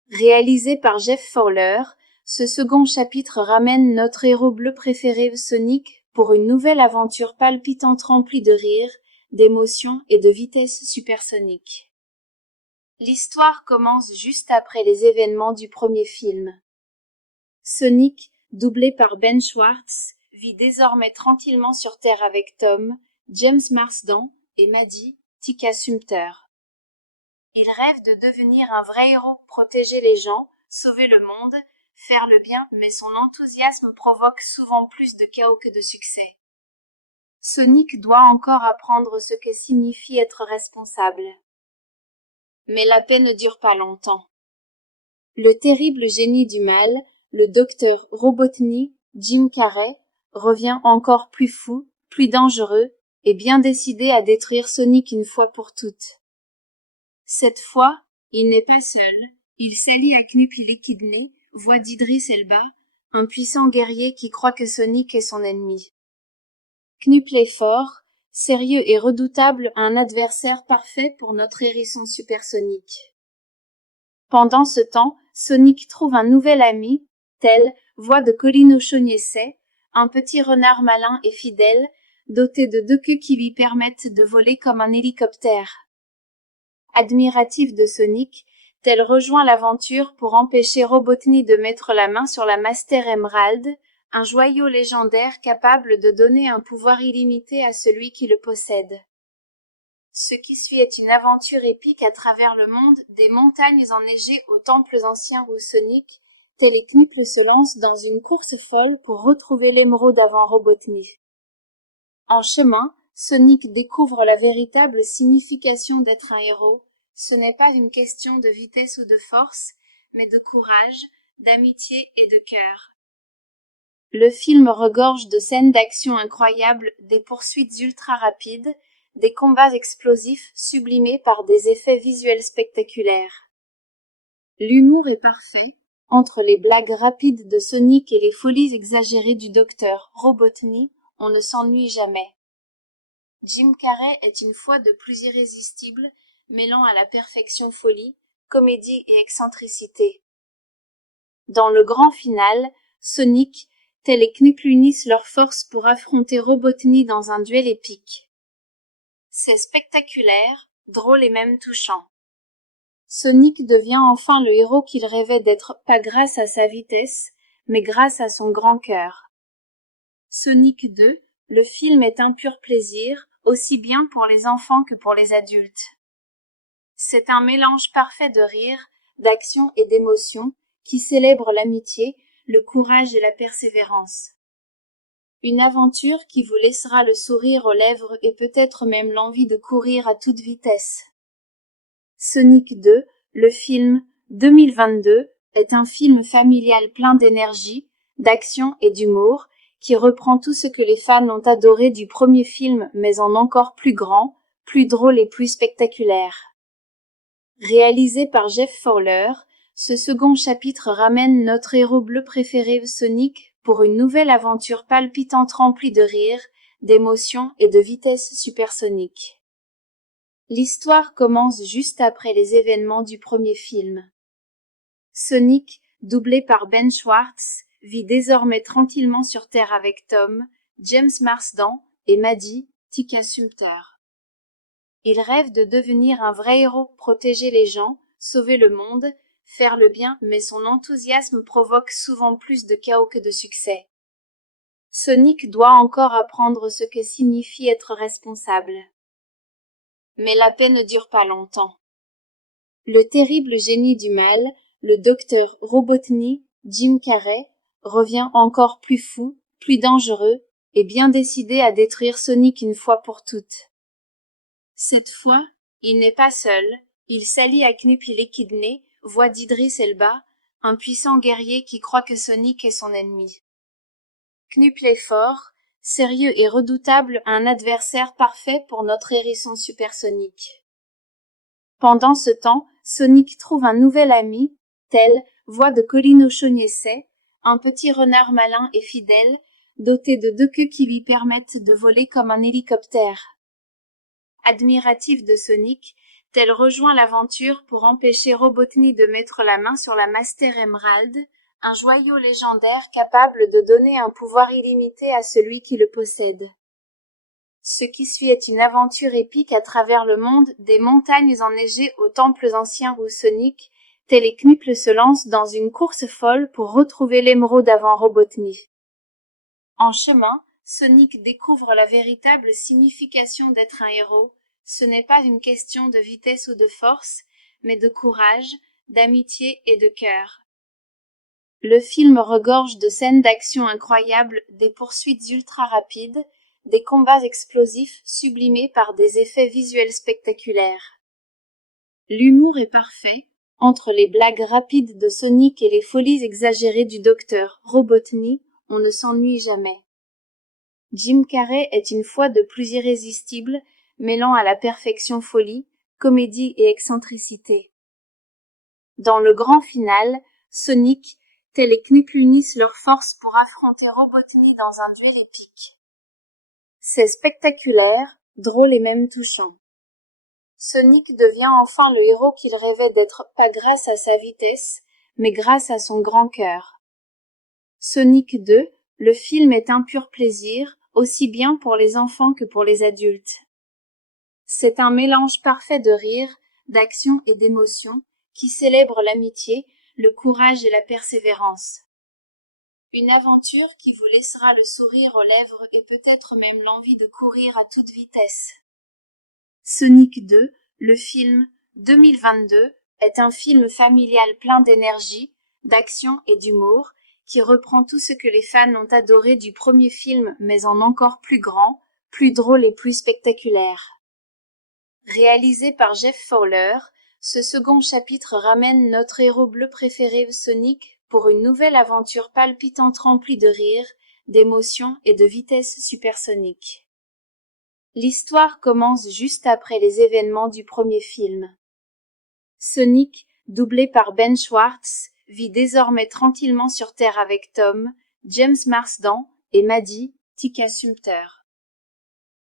Réalisé par Jeff Fowler, ce second chapitre ramène notre héros bleu préféré Sonic pour une nouvelle aventure palpitante remplie de rire, d'émotion et de vitesse supersonique. L'histoire commence juste après les événements du premier film. Sonic, doublé par Ben Schwartz, vit désormais tranquillement sur Terre avec Tom, James Marsden et Maddie, Tika Sumpter. Il rêve de devenir un vrai héros, protéger les gens, sauver le monde, faire le bien, mais son enthousiasme provoque souvent plus de chaos que de succès. Sonic doit encore apprendre ce que signifie être responsable. Mais la paix ne dure pas longtemps. Le terrible génie du mal, le docteur Robotnik, Jim Carrey, revient encore plus fou, plus dangereux, et bien décidé à détruire Sonic une fois pour toutes. Cette fois, il n'est pas seul, il s'allie à Knuckles l'Équidné, voix d'Idris Elba, un puissant guerrier qui croit que Sonic est son ennemi. Knuckles est fort, sérieux et redoutable, un adversaire parfait pour notre hérisson supersonique. Pendant ce temps, Sonic trouve un nouvel ami, tel, voix de Colin O'Shaughnessy, un petit renard malin et fidèle, doté de 2 queues qui lui permettent de voler comme un hélicoptère. Admiratif de Sonic, tel rejoint l'aventure pour empêcher Robotnik de mettre la main sur la Master Emerald, un joyau légendaire capable de donner un pouvoir illimité à celui qui le possède. Ce qui suit est une aventure épique à travers le monde, des montagnes enneigées aux temples anciens où Sonic, tel et Knuckles se lance dans une course folle pour retrouver l'émeraude avant Robotnik. En chemin, Sonic découvre la véritable signification d'être un héros. Ce n'est pas une question de vitesse ou de force, mais de courage, d'amitié et de cœur. Le film regorge de scènes d'action incroyables, des poursuites ultra rapides, des combats explosifs sublimés par des effets visuels spectaculaires. L'humour est parfait, entre les blagues rapides de Sonic et les folies exagérées du docteur Robotnik, on ne s'ennuie jamais. Jim Carrey est une fois de plus irrésistible, mêlant à la perfection folie, comédie et excentricité. Dans le grand final, Sonic, tel et Knuckles unissent leurs forces pour affronter Robotnik dans un duel épique. C'est spectaculaire, drôle et même touchant. Sonic devient enfin le héros qu'il rêvait d'être, pas grâce à sa vitesse, mais grâce à son grand cœur. Sonic 2, le film est un pur plaisir, aussi bien pour les enfants que pour les adultes. C'est un mélange parfait de rire, d'action et d'émotion qui célèbre l'amitié, le courage et la persévérance. Une aventure qui vous laissera le sourire aux lèvres et peut-être même l'envie de courir à toute vitesse. Sonic 2, le film, 2022, est un film familial plein d'énergie, d'action et d'humour, qui reprend tout ce que les fans ont adoré du premier film mais en encore plus grand, plus drôle et plus spectaculaire. Réalisé par Jeff Fowler, ce second chapitre ramène notre héros bleu préféré Sonic pour une nouvelle aventure palpitante remplie de rire, d'émotion et de vitesse supersonique. L'histoire commence juste après les événements du premier film. Sonic, doublé par Ben Schwartz, vit désormais tranquillement sur Terre avec Tom, James Marsden et Maddie, Tika Sumpter. Il rêve de devenir un vrai héros, protéger les gens, sauver le monde, faire le bien, mais son enthousiasme provoque souvent plus de chaos que de succès. Sonic doit encore apprendre ce que signifie être responsable. Mais la paix ne dure pas longtemps. Le terrible génie du mal, le docteur Robotnik, Jim Carrey, revient encore plus fou, plus dangereux, et bien décidé à détruire Sonic une fois pour toutes. Cette fois, il n'est pas seul, il s'allie à Knuppy l'Équidné, voix d'Idris Elba, un puissant guerrier qui croit que Sonic est son ennemi. Knuppy est fort, sérieux et redoutable, un adversaire parfait pour notre hérisson supersonique. Pendant ce temps, Sonic trouve un nouvel ami, tel, voix de Colin O'Shaughnessy, un petit renard malin et fidèle, doté de 2 queues qui lui permettent de voler comme un hélicoptère. Admiratif de Sonic, tel rejoint l'aventure pour empêcher Robotnik de mettre la main sur la Master Emerald, un joyau légendaire capable de donner un pouvoir illimité à celui qui le possède. Ce qui suit est une aventure épique à travers le monde, des montagnes enneigées aux temples anciens où Sonic, tel et Knuppy se lance dans une course folle pour retrouver l'émeraude avant Robotnik. En chemin, Sonic découvre la véritable signification d'être un héros. Ce n'est pas une question de vitesse ou de force, mais de courage, d'amitié et de cœur. Le film regorge de scènes d'action incroyables, des poursuites ultra rapides, des combats explosifs sublimés par des effets visuels spectaculaires. L'humour est parfait, entre les blagues rapides de Sonic et les folies exagérées du docteur Robotnik, on ne s'ennuie jamais. Jim Carrey est une fois de plus irrésistible, mêlant à la perfection folie, comédie et excentricité. Dans le grand final, Sonic, tel et Knuppy unissent leurs forces pour affronter Robotnik dans un duel épique. C'est spectaculaire, drôle et même touchant. Sonic devient enfin le héros qu'il rêvait d'être, pas grâce à sa vitesse, mais grâce à son grand cœur. Sonic 2, le film est un pur plaisir, aussi bien pour les enfants que pour les adultes. C'est un mélange parfait de rire, d'action et d'émotion, qui célèbre l'amitié, le courage et la persévérance. Une aventure qui vous laissera le sourire aux lèvres et peut-être même l'envie de courir à toute vitesse. Sonic 2, le film, 2022, est un film familial plein d'énergie, d'action et d'humour, qui reprend tout ce que les fans ont adoré du premier film mais en encore plus grand, plus drôle et plus spectaculaire. Réalisé par Jeff Fowler, ce second chapitre ramène notre héros bleu préféré Sonic pour une nouvelle aventure palpitante remplie de rire, d'émotion et de vitesse supersonique. L'histoire commence juste après les événements du premier film. Sonic, doublé par Ben Schwartz, vit désormais tranquillement sur Terre avec Tom, James Marsden et Maddie, Tika Sumpter.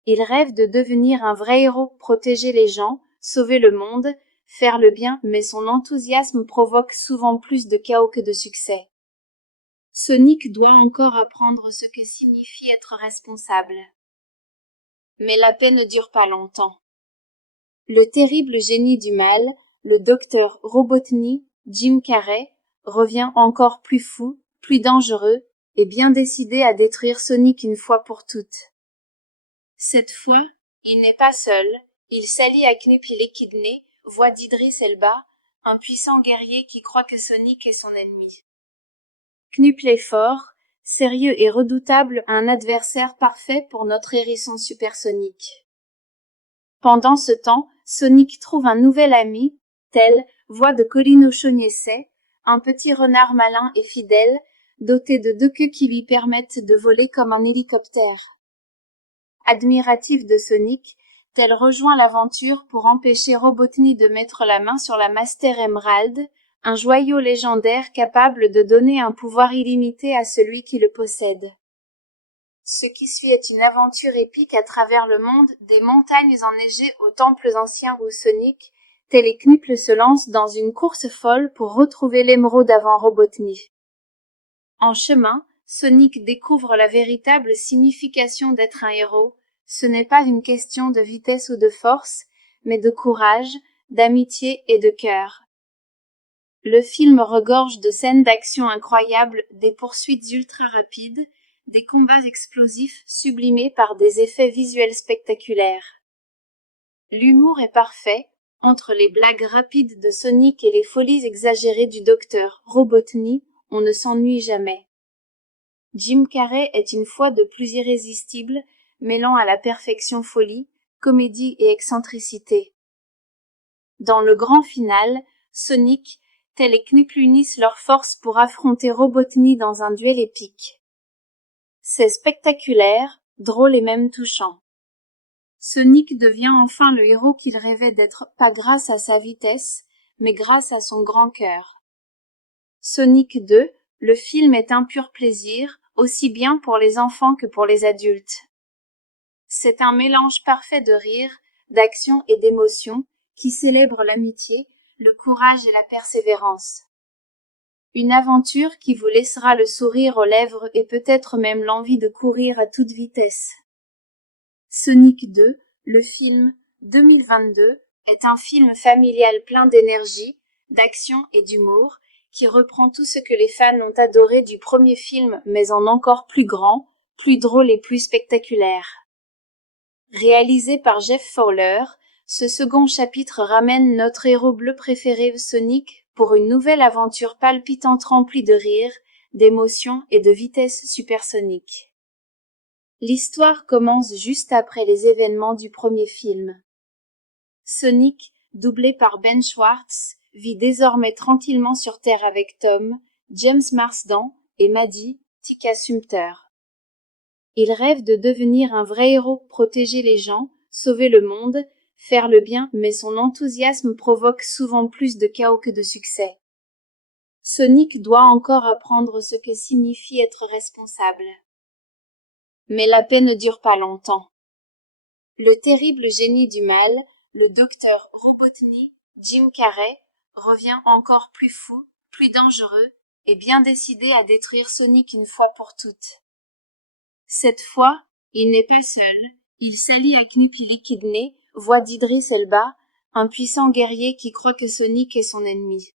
Il rêve de devenir un vrai héros, protéger les gens, sauver le monde, faire le bien, mais son enthousiasme provoque souvent plus de chaos que de succès. Sonic doit encore apprendre ce que signifie être responsable. Mais la paix ne dure pas longtemps. Le terrible génie du mal, le docteur Robotnik, Jim Carrey, revient encore plus fou, plus dangereux, et bien décidé à détruire Sonic une fois pour toutes. Cette fois, il n'est pas seul, il s'allie à Knuppy l'Équidné, voix d'Idris Elba, un puissant guerrier qui croit que Sonic est son ennemi. Knuppy est fort, sérieux et redoutable, un adversaire parfait pour notre hérisson supersonique. Pendant ce temps, Sonic trouve un nouvel ami, tel, voix de Colin O'Shaughnessy, un petit renard malin et fidèle, doté de 2 queues qui lui permettent de voler comme un hélicoptère. Admiratif de Sonic, Tel rejoint l'aventure pour empêcher Robotnik de mettre la main sur la Master Emerald, un joyau légendaire capable de donner un pouvoir illimité à celui qui le possède. Ce qui suit est une aventure épique à travers le monde, des montagnes enneigées aux temples anciens où Sonic, tel et Knuckles se lance dans une course folle pour retrouver l'émeraude avant Robotnik. En chemin, Sonic découvre la véritable signification d'être un héros. Ce n'est pas une question de vitesse ou de force, mais de courage, d'amitié et de cœur. Le film regorge de scènes d'action incroyables, des poursuites ultra rapides, des combats explosifs sublimés par des effets visuels spectaculaires. L'humour est parfait, entre les blagues rapides de Sonic et les folies exagérées du docteur Robotnik, on ne s'ennuie jamais. Jim Carrey est une fois de plus irrésistible, mêlant à la perfection folie, comédie et excentricité. Dans le grand final, Sonic, tel et Knuckles unissent leurs forces pour affronter Robotnik dans un duel épique. C'est spectaculaire, drôle et même touchant. Sonic devient enfin le héros qu'il rêvait d'être, pas grâce à sa vitesse, mais grâce à son grand cœur. Sonic 2, le film est un pur plaisir, aussi bien pour les enfants que pour les adultes. C'est un mélange parfait de rire, d'action et d'émotion, qui célèbre l'amitié, le courage et la persévérance. Une aventure qui vous laissera le sourire aux lèvres et peut-être même l'envie de courir à toute vitesse. Sonic 2, le film, 2022, est un film familial plein d'énergie, d'action et d'humour, qui reprend tout ce que les fans ont adoré du premier film mais en encore plus grand, plus drôle et plus spectaculaire. Réalisé par Jeff Fowler, ce second chapitre ramène notre héros bleu préféré Sonic pour une nouvelle aventure palpitante remplie de rire, d'émotion et de vitesse supersonique. L'histoire commence juste après les événements du premier film. Sonic, doublé par Ben Schwartz, vit désormais tranquillement sur Terre avec Tom, James Marsden et Maddie, Tika Sumpter. Il rêve de devenir un vrai héros, protéger les gens, sauver le monde, faire le bien, mais son enthousiasme provoque souvent plus de chaos que de succès. Sonic doit encore apprendre ce que signifie être responsable. Mais la paix ne dure pas longtemps. Le terrible génie du mal, le docteur Robotnik, Jim Carrey, revient encore plus fou, plus dangereux, et bien décidé à détruire Sonic une fois pour toutes. Cette fois, il n'est pas seul, il s'allie à Knuckles Kidney, voix d'Idris Elba, un puissant guerrier qui croit que Sonic est son ennemi.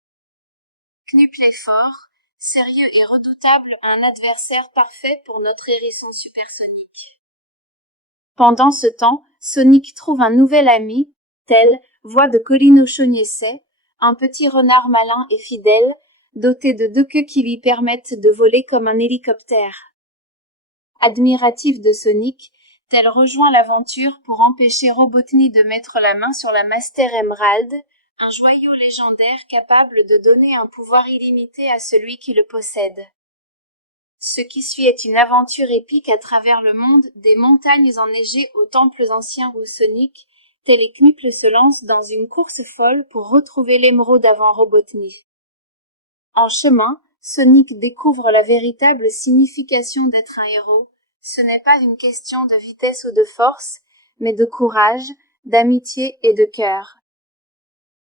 Knuckles est fort, sérieux et redoutable, un adversaire parfait pour notre hérisson supersonique. Pendant ce temps, Sonic trouve un nouvel ami, tel, voix de Colin O'Shaughnessy, un petit renard malin et fidèle, doté de 2 queues qui lui permettent de voler comme un hélicoptère. Admiratif de Sonic, Tel rejoint l'aventure pour empêcher Robotnik de mettre la main sur la Master Emerald, un joyau légendaire capable de donner un pouvoir illimité à celui qui le possède. Ce qui suit est une aventure épique à travers le monde, des montagnes enneigées aux temples anciens où Sonic, tel et Knuckles se lance dans une course folle pour retrouver l'émeraude avant Robotnik. En chemin, Sonic découvre la véritable signification d'être un héros. Ce n'est pas une question de vitesse ou de force, mais de courage, d'amitié et de cœur.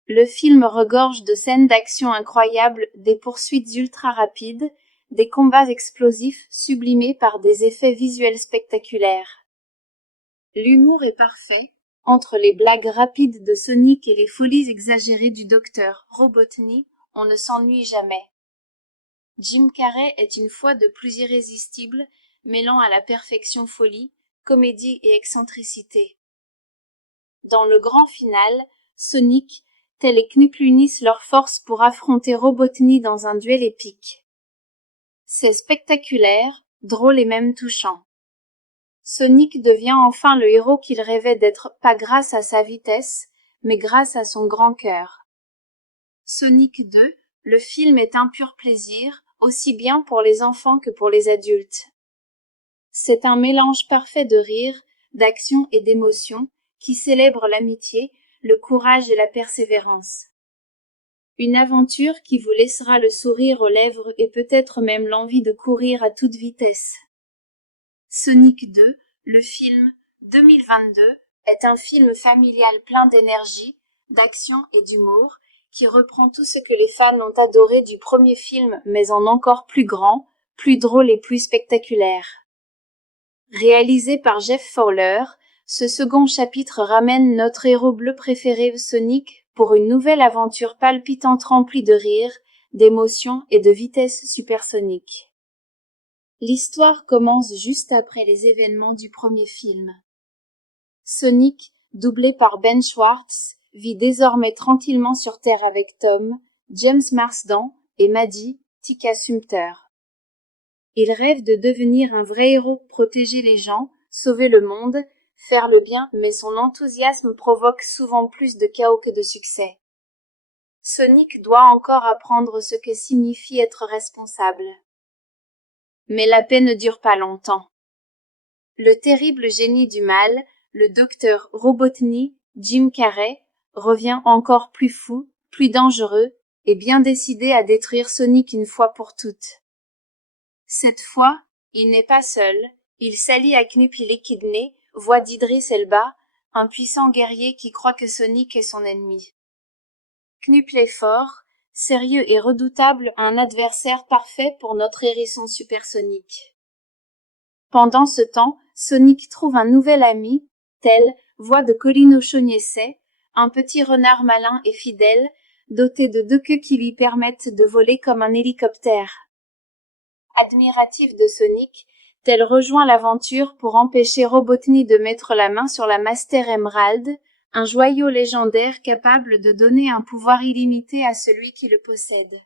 Le film regorge de scènes d'action incroyables, des poursuites ultra rapides, des combats explosifs sublimés par des effets visuels spectaculaires. L'humour est parfait, entre les blagues rapides de Sonic et les folies exagérées du docteur Robotnik, on ne s'ennuie jamais. Jim Carrey est une fois de plus irrésistible, mêlant à la perfection folie, comédie et excentricité. Dans le grand final, Sonic, Tel et Knuckles unissent leurs forces pour affronter Robotnik dans un duel épique. C'est spectaculaire, drôle et même touchant. Sonic devient enfin le héros qu'il rêvait d'être, pas grâce à sa vitesse, mais grâce à son grand cœur. Sonic 2, le film est un pur plaisir, aussi bien pour les enfants que pour les adultes. C'est un mélange parfait de rire, d'action et d'émotion, qui célèbre l'amitié, le courage et la persévérance. Une aventure qui vous laissera le sourire aux lèvres et peut-être même l'envie de courir à toute vitesse. Sonic 2, le film 2022, est un film familial plein d'énergie, d'action et d'humour, qui reprend tout ce que les fans ont adoré du premier film mais en encore plus grand, plus drôle et plus spectaculaire. Réalisé par Jeff Fowler, ce second chapitre ramène notre héros bleu préféré Sonic pour une nouvelle aventure palpitante remplie de rire, d'émotion et de vitesse supersonique. L'histoire commence juste après les événements du premier film. Sonic, doublé par Ben Schwartz, vit désormais tranquillement sur Terre avec Tom, James Marsden et Maddie, Tika Sumpter. Il rêve de devenir un vrai héros, protéger les gens, sauver le monde, faire le bien, mais son enthousiasme provoque souvent plus de chaos que de succès. Sonic doit encore apprendre ce que signifie être responsable. Mais la paix ne dure pas longtemps. Le terrible génie du mal, le docteur Robotnik, Jim Carrey, revient encore plus fou, plus dangereux, et bien décidé à détruire Sonic une fois pour toutes. Cette fois, il n'est pas seul, il s'allie à Knuppy l'Équidné, voix d'Idris Elba, un puissant guerrier qui croit que Sonic est son ennemi. Knuppy est fort, sérieux et redoutable, un adversaire parfait pour notre hérisson supersonique. Pendant ce temps, Sonic trouve un nouvel ami, tel, voix de Colin O'Shaughnessy, un petit renard malin et fidèle, doté de 2 queues qui lui permettent de voler comme un hélicoptère. Admiratif de Sonic, tel rejoint l'aventure pour empêcher Robotnik de mettre la main sur la Master Emerald, un joyau légendaire capable de donner un pouvoir illimité à celui qui le possède.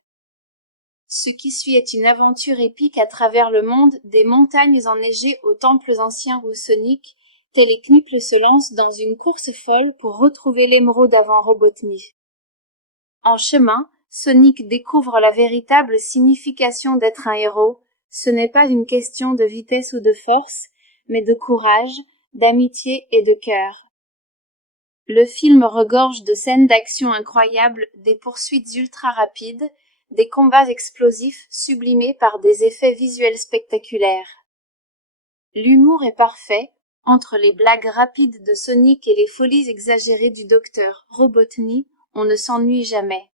Ce qui suit est une aventure épique à travers le monde, des montagnes enneigées aux temples anciens où Sonic, tel et Knuppy se lance dans une course folle pour retrouver l'émeraude avant Robotnik. En chemin, Sonic découvre la véritable signification d'être un héros. Ce n'est pas une question de vitesse ou de force, mais de courage, d'amitié et de cœur. Le film regorge de scènes d'action incroyables, des poursuites ultra rapides, des combats explosifs sublimés par des effets visuels spectaculaires. L'humour est parfait, entre les blagues rapides de Sonic et les folies exagérées du docteur Robotnik, on ne s'ennuie jamais.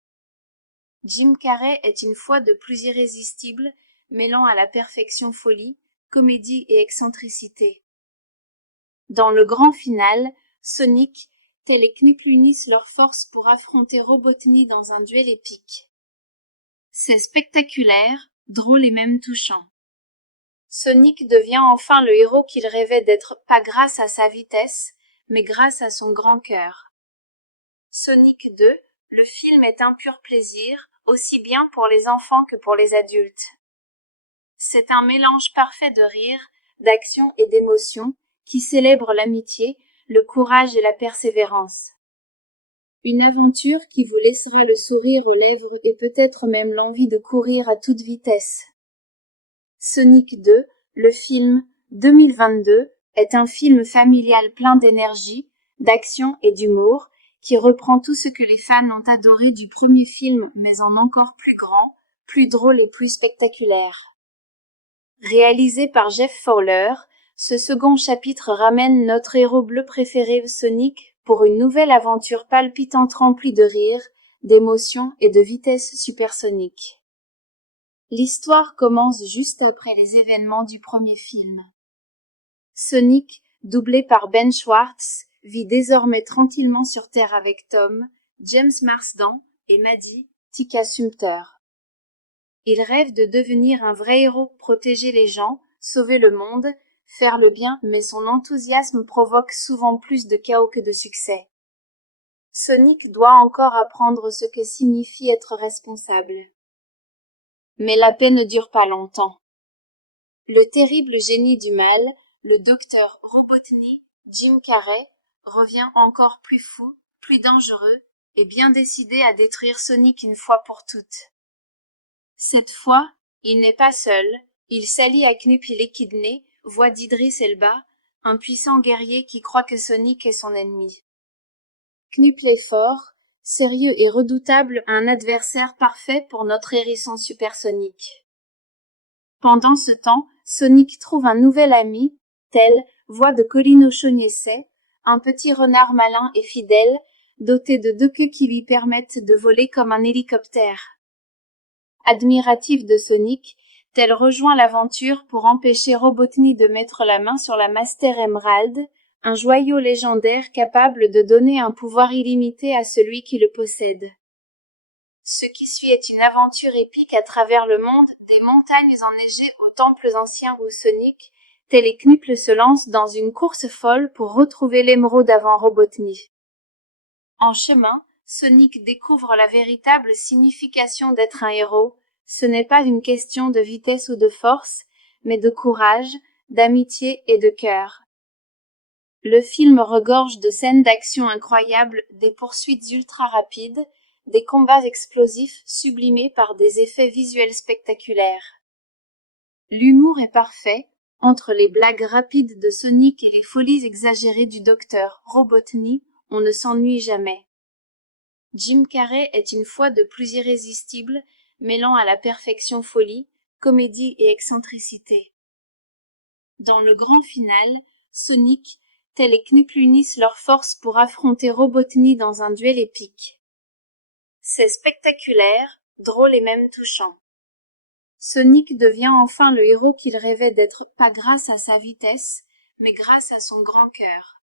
Jim Carrey est une fois de plus irrésistible, mêlant à la perfection folie, comédie et excentricité. Dans le grand final, Sonic, tel et Knuppy unissent leurs forces pour affronter Robotnik dans un duel épique. C'est spectaculaire, drôle et même touchant. Sonic devient enfin le héros qu'il rêvait d'être, pas grâce à sa vitesse, mais grâce à son grand cœur. Sonic 2, le film est un pur plaisir, aussi bien pour les enfants que pour les adultes. C'est un mélange parfait de rire, d'action et d'émotion, qui célèbre l'amitié, le courage et la persévérance. Une aventure qui vous laissera le sourire aux lèvres et peut-être même l'envie de courir à toute vitesse. Sonic 2, le film 2022, est un film familial plein d'énergie, d'action et d'humour, qui reprend tout ce que les fans ont adoré du premier film mais en encore plus grand, plus drôle et plus spectaculaire. Réalisé par Jeff Fowler, ce second chapitre ramène notre héros bleu préféré Sonic pour une nouvelle aventure palpitante remplie de rire, d'émotion et de vitesse supersonique. L'histoire commence juste après les événements du premier film. Sonic, doublé par Ben Schwartz, vit désormais tranquillement sur Terre avec Tom, James Marsden et Maddie, Tika Sumpter. Il rêve de devenir un vrai héros, protéger les gens, sauver le monde, faire le bien, mais son enthousiasme provoque souvent plus de chaos que de succès. Sonic doit encore apprendre ce que signifie être responsable. Mais la paix ne dure pas longtemps. Le terrible génie du mal, le docteur Robotnik, Jim Carrey, revient encore plus fou, plus dangereux, et bien décidé à détruire Sonic une fois pour toutes. Cette fois, il n'est pas seul, il s'allie à Knuppy l'Échidné, voix d'Idris Elba, un puissant guerrier qui croit que Sonic est son ennemi. Knuppy est fort, sérieux et redoutable, un adversaire parfait pour notre hérisson supersonique. Pendant ce temps, Sonic trouve un nouvel ami, tel, voix de Colin O'Shaughnessy, un petit renard malin et fidèle, doté de 2 queues qui lui permettent de voler comme un hélicoptère. Admiratif de Sonic, tel rejoint l'aventure pour empêcher Robotnik de mettre la main sur la Master Emerald, un joyau légendaire capable de donner un pouvoir illimité à celui qui le possède. Ce qui suit est une aventure épique à travers le monde, des montagnes enneigées aux temples anciens où Sonic, tel et Knuppy se lance dans une course folle pour retrouver l'émeraude avant Robotnik. En chemin, Sonic découvre la véritable signification d'être un héros. Ce n'est pas une question de vitesse ou de force, mais de courage, d'amitié et de cœur. Le film regorge de scènes d'action incroyables, des poursuites ultra rapides, des combats explosifs sublimés par des effets visuels spectaculaires. L'humour est parfait, entre les blagues rapides de Sonic et les folies exagérées du docteur Robotnik, on ne s'ennuie jamais. Jim Carrey est une fois de plus irrésistible, mêlant à la perfection folie, comédie et excentricité. Dans le grand final, Sonic, tel et Knuppy unissent leurs forces pour affronter Robotnik dans un duel épique. C'est spectaculaire, drôle et même touchant. Sonic devient enfin le héros qu'il rêvait d'être, pas grâce à sa vitesse, mais grâce à son grand cœur.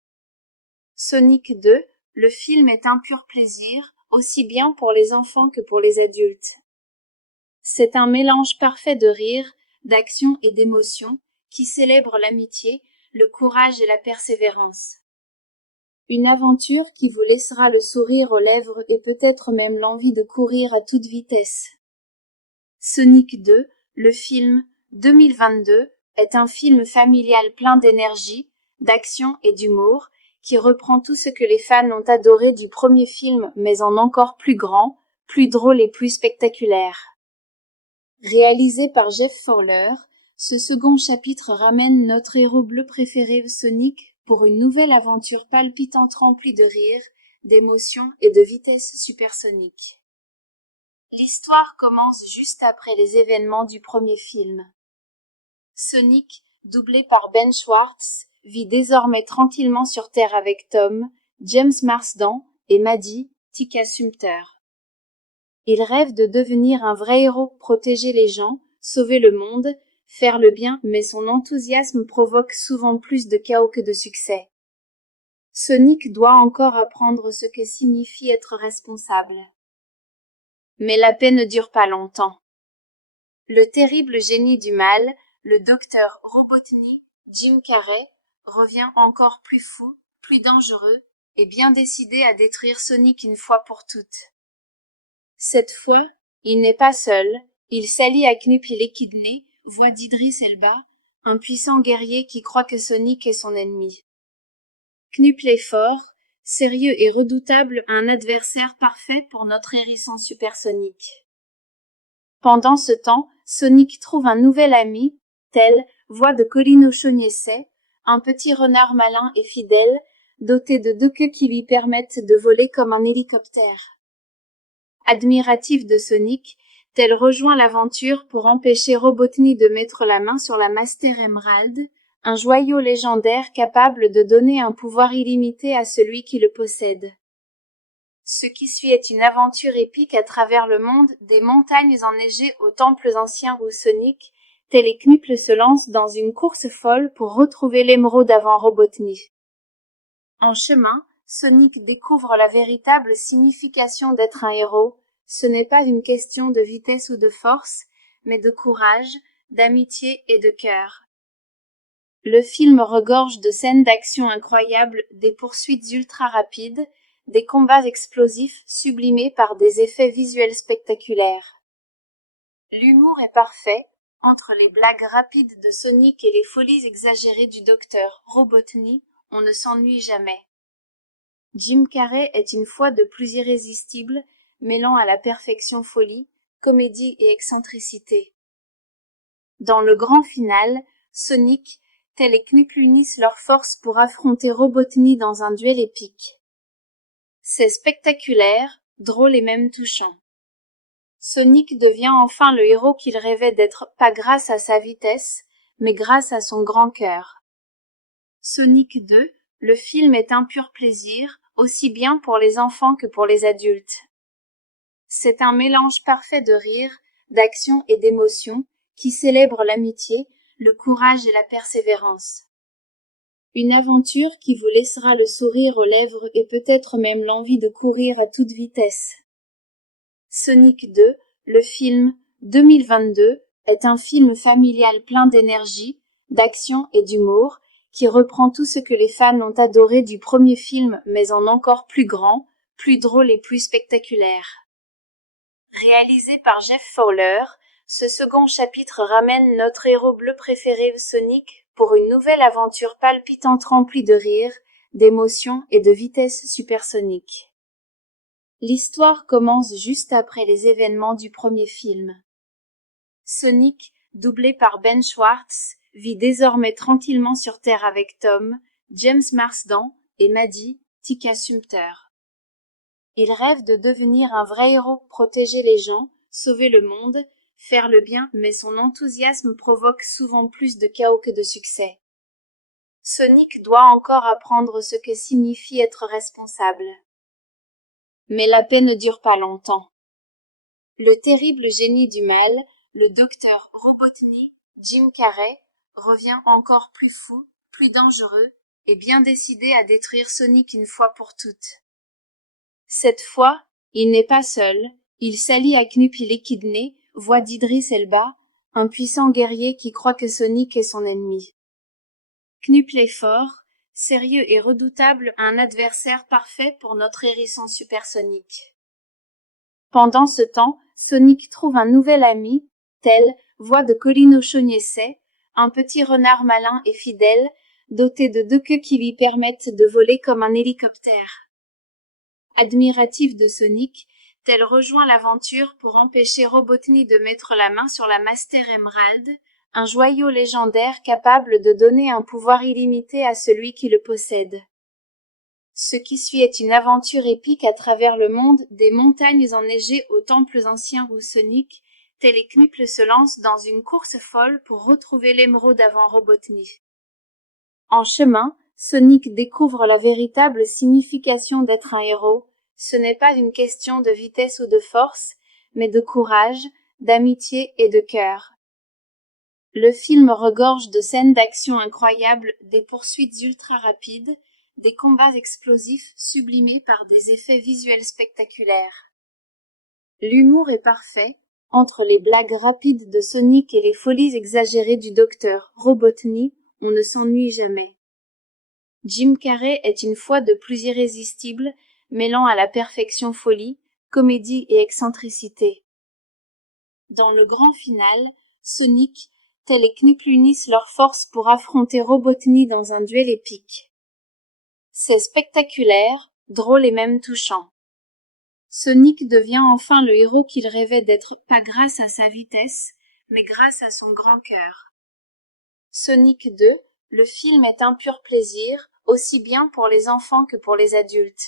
Sonic 2, le film est un pur plaisir, aussi bien pour les enfants que pour les adultes. C'est un mélange parfait de rire, d'action et d'émotion, qui célèbre l'amitié, le courage et la persévérance. Une aventure qui vous laissera le sourire aux lèvres et peut-être même l'envie de courir à toute vitesse. Sonic 2, le film, 2022, est un film familial plein d'énergie, d'action et d'humour, qui reprend tout ce que les fans ont adoré du premier film mais en encore plus grand, plus drôle et plus spectaculaire. Réalisé par Jeff Fowler, ce second chapitre ramène notre héros bleu préféré Sonic pour une nouvelle aventure palpitante remplie de rire, d'émotion et de vitesse supersonique. L'histoire commence juste après les événements du premier film. Sonic, doublé par Ben Schwartz, vit désormais tranquillement sur Terre avec Tom, James Marsden et Maddie, Tika Sumpter. Il rêve de devenir un vrai héros, protéger les gens, sauver le monde, faire le bien, mais son enthousiasme provoque souvent plus de chaos que de succès. Sonic doit encore apprendre ce que signifie être responsable. Mais la paix ne dure pas longtemps. Le terrible génie du mal, le docteur Robotnik, Jim Carrey, revient encore plus fou, plus dangereux, et bien décidé à détruire Sonic une fois pour toutes. Cette fois, il n'est pas seul, il s'allie à Knuppy l'Échidné, voix d'Idris Elba, un puissant guerrier qui croit que Sonic est son ennemi. Knuppy est fort, sérieux et redoutable, un adversaire parfait pour notre hérisson supersonique. Pendant ce temps, Sonic trouve un nouvel ami, tel, voix de Colin O'Shaughnessy, un petit renard malin et fidèle, doté de 2 queues qui lui permettent de voler comme un hélicoptère. Admiratif de Sonic, tel rejoint l'aventure pour empêcher Robotnik de mettre la main sur la Master Emerald, un joyau légendaire capable de donner un pouvoir illimité à celui qui le possède. Ce qui suit est une aventure épique à travers le monde, des montagnes enneigées aux temples anciens où Sonic, tel et Knuppy se lance dans une course folle pour retrouver l'émeraude avant Robotnik. En chemin, Sonic découvre la véritable signification d'être un héros. Ce n'est pas une question de vitesse ou de force, mais de courage, d'amitié et de cœur. Le film regorge de scènes d'action incroyables, des poursuites ultra rapides, des combats explosifs sublimés par des effets visuels spectaculaires. L'humour est parfait, Entre les blagues rapides de Sonic et les folies exagérées du docteur Robotnik, on ne s'ennuie jamais. Jim Carrey est une fois de plus irrésistible, mêlant à la perfection folie, comédie et excentricité. Dans le grand final, Sonic, tel et Knuckles unissent leurs forces pour affronter Robotnik dans un duel épique. C'est spectaculaire, drôle et même touchant. Sonic devient enfin le héros qu'il rêvait d'être, pas grâce à sa vitesse, mais grâce à son grand cœur. Sonic 2, le film est un pur plaisir, aussi bien pour les enfants que pour les adultes. C'est un mélange parfait de rire, d'action et d'émotion, qui célèbre l'amitié, le courage et la persévérance. Une aventure qui vous laissera le sourire aux lèvres et peut-être même l'envie de courir à toute vitesse. Sonic 2, le film, 2022, est un film familial plein d'énergie, d'action et d'humour, qui reprend tout ce que les fans ont adoré du premier film mais en encore plus grand, plus drôle et plus spectaculaire. Réalisé par Jeff Fowler, ce second chapitre ramène notre héros bleu préféré Sonic pour une nouvelle aventure palpitante remplie de rire, d'émotion et de vitesse supersonique. L'histoire commence juste après les événements du premier film. Sonic, doublé par Ben Schwartz, vit désormais tranquillement sur Terre avec Tom, James Marsden et Maddie, Tika Sumpter. Il rêve de devenir un vrai héros, protéger les gens, sauver le monde, faire le bien, mais son enthousiasme provoque souvent plus de chaos que de succès. Sonic doit encore apprendre ce que signifie être responsable. Mais la paix ne dure pas longtemps. Le terrible génie du mal, le docteur Robotnik, Jim Carrey, revient encore plus fou, plus dangereux, et bien décidé à détruire Sonic une fois pour toutes. Cette fois, il n'est pas seul, il s'allie à Knuckles l'Équidné, voix d'Idris Elba, un puissant guerrier qui croit que Sonic est son ennemi. Knuckles est fort, sérieux et redoutable, un adversaire parfait pour notre hérisson supersonique. Pendant ce temps, Sonic trouve un nouvel ami, tel, voix de Colin O'Shaughnessy, un petit renard malin et fidèle, doté de 2 queues qui lui permettent de voler comme un hélicoptère. Admiratif de Sonic, tel rejoint l'aventure pour empêcher Robotnik de mettre la main sur la Master Emerald, un joyau légendaire capable de donner un pouvoir illimité à celui qui le possède. Ce qui suit est une aventure épique à travers le monde, des montagnes enneigées aux temples anciens où Sonic, tel et Knuckles se lance dans une course folle pour retrouver l'émeraude avant Robotnik. En chemin, Sonic découvre la véritable signification d'être un héros. Ce n'est pas une question de vitesse ou de force, mais de courage, d'amitié et de cœur. Le film regorge de scènes d'action incroyables, des poursuites ultra rapides, des combats explosifs sublimés par des effets visuels spectaculaires. L'humour est parfait, entre les blagues rapides de Sonic et les folies exagérées du docteur Robotnik, on ne s'ennuie jamais. Jim Carrey est une fois de plus irrésistible, mêlant à la perfection folie, comédie et excentricité. Dans le grand final, Sonic, tel et Knuckles unissent leurs forces pour affronter Robotnik dans un duel épique. C'est spectaculaire, drôle et même touchant. Sonic devient enfin le héros qu'il rêvait d'être, pas grâce à sa vitesse, mais grâce à son grand cœur. Sonic 2, le film est un pur plaisir, aussi bien pour les enfants que pour les adultes.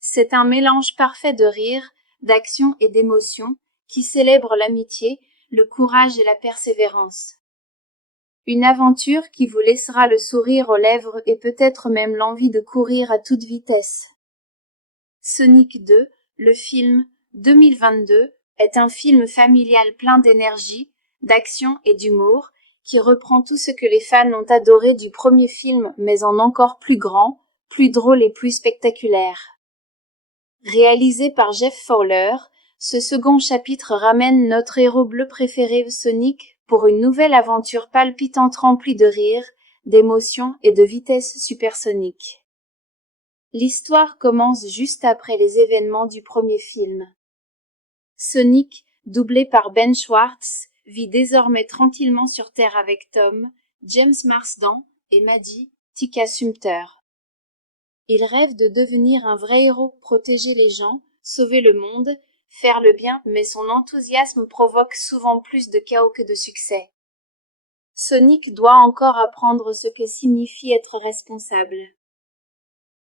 C'est un mélange parfait de rire, d'action et d'émotion, qui célèbre l'amitié, le courage et la persévérance. Une aventure qui vous laissera le sourire aux lèvres et peut-être même l'envie de courir à toute vitesse. Sonic 2, le film, 2022, est un film familial plein d'énergie, d'action et d'humour, qui reprend tout ce que les fans ont adoré du premier film mais en encore plus grand, plus drôle et plus spectaculaire. Réalisé par Jeff Fowler, ce second chapitre ramène notre héros bleu préféré Sonic pour une nouvelle aventure palpitante remplie de rire, d'émotion et de vitesse supersonique. L'histoire commence juste après les événements du premier film. Sonic, doublé par Ben Schwartz, vit désormais tranquillement sur Terre avec Tom, James Marsden et Maddie, Tika Sumpter. Il rêve de devenir un vrai héros, protéger les gens, sauver le monde, faire le bien, mais son enthousiasme provoque souvent plus de chaos que de succès. Sonic doit encore apprendre ce que signifie être responsable.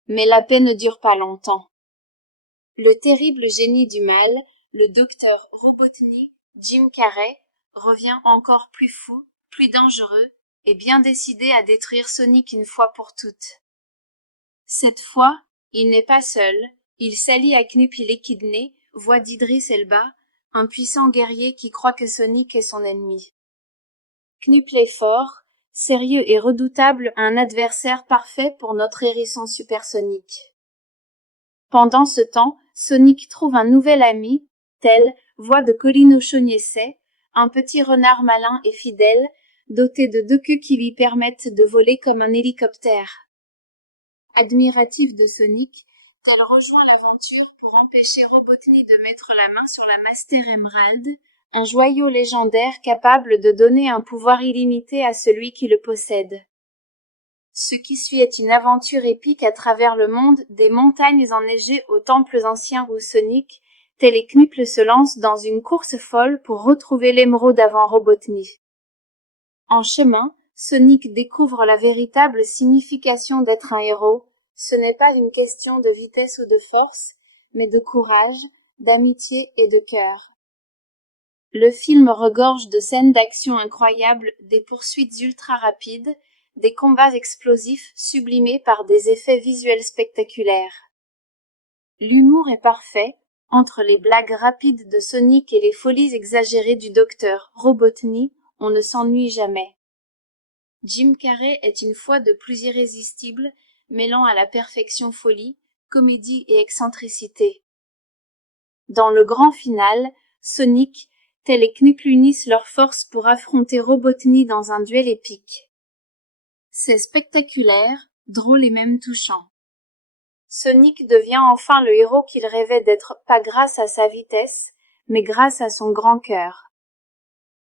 Mais la paix ne dure pas longtemps. Le terrible génie du mal, le docteur Robotnik, Jim Carrey, revient encore plus fou, plus dangereux, et bien décidé à détruire Sonic une fois pour toutes. Cette fois, il n'est pas seul, il s'allie à Knuppy l'Échidné, voix d'Idris Elba, un puissant guerrier qui croit que Sonic est son ennemi. Knuppy est fort, sérieux et redoutable, un adversaire parfait pour notre hérisson supersonique. Pendant ce temps, Sonic trouve un nouvel ami, tel, voix de Colin O'Shaughnessy, un petit renard malin et fidèle, doté de 2 queues qui lui permettent de voler comme un hélicoptère. Admiratif de Sonic, Tel rejoint l'aventure pour empêcher Robotnik de mettre la main sur la Master Emerald, un joyau légendaire capable de donner un pouvoir illimité à celui qui le possède. Ce qui suit est une aventure épique à travers le monde, des montagnes enneigées aux temples anciens où Sonic, tel et Knuppy se lance dans une course folle pour retrouver l'émeraude avant Robotnik. En chemin, Sonic découvre la véritable signification d'être un héros. Ce n'est pas une question de vitesse ou de force, mais de courage, d'amitié et de cœur. Le film regorge de scènes d'action incroyables, des poursuites ultra rapides, des combats explosifs sublimés par des effets visuels spectaculaires. L'humour est parfait, entre les blagues rapides de Sonic et les folies exagérées du docteur Robotnik, on ne s'ennuie jamais. Jim Carrey est une fois de plus irrésistible, mêlant à la perfection folie, comédie et excentricité. Dans le grand final, Sonic, tel et Knuppy unissent leurs forces pour affronter Robotnik dans un duel épique. C'est spectaculaire, drôle et même touchant. Sonic devient enfin le héros qu'il rêvait d'être, pas grâce à sa vitesse, mais grâce à son grand cœur.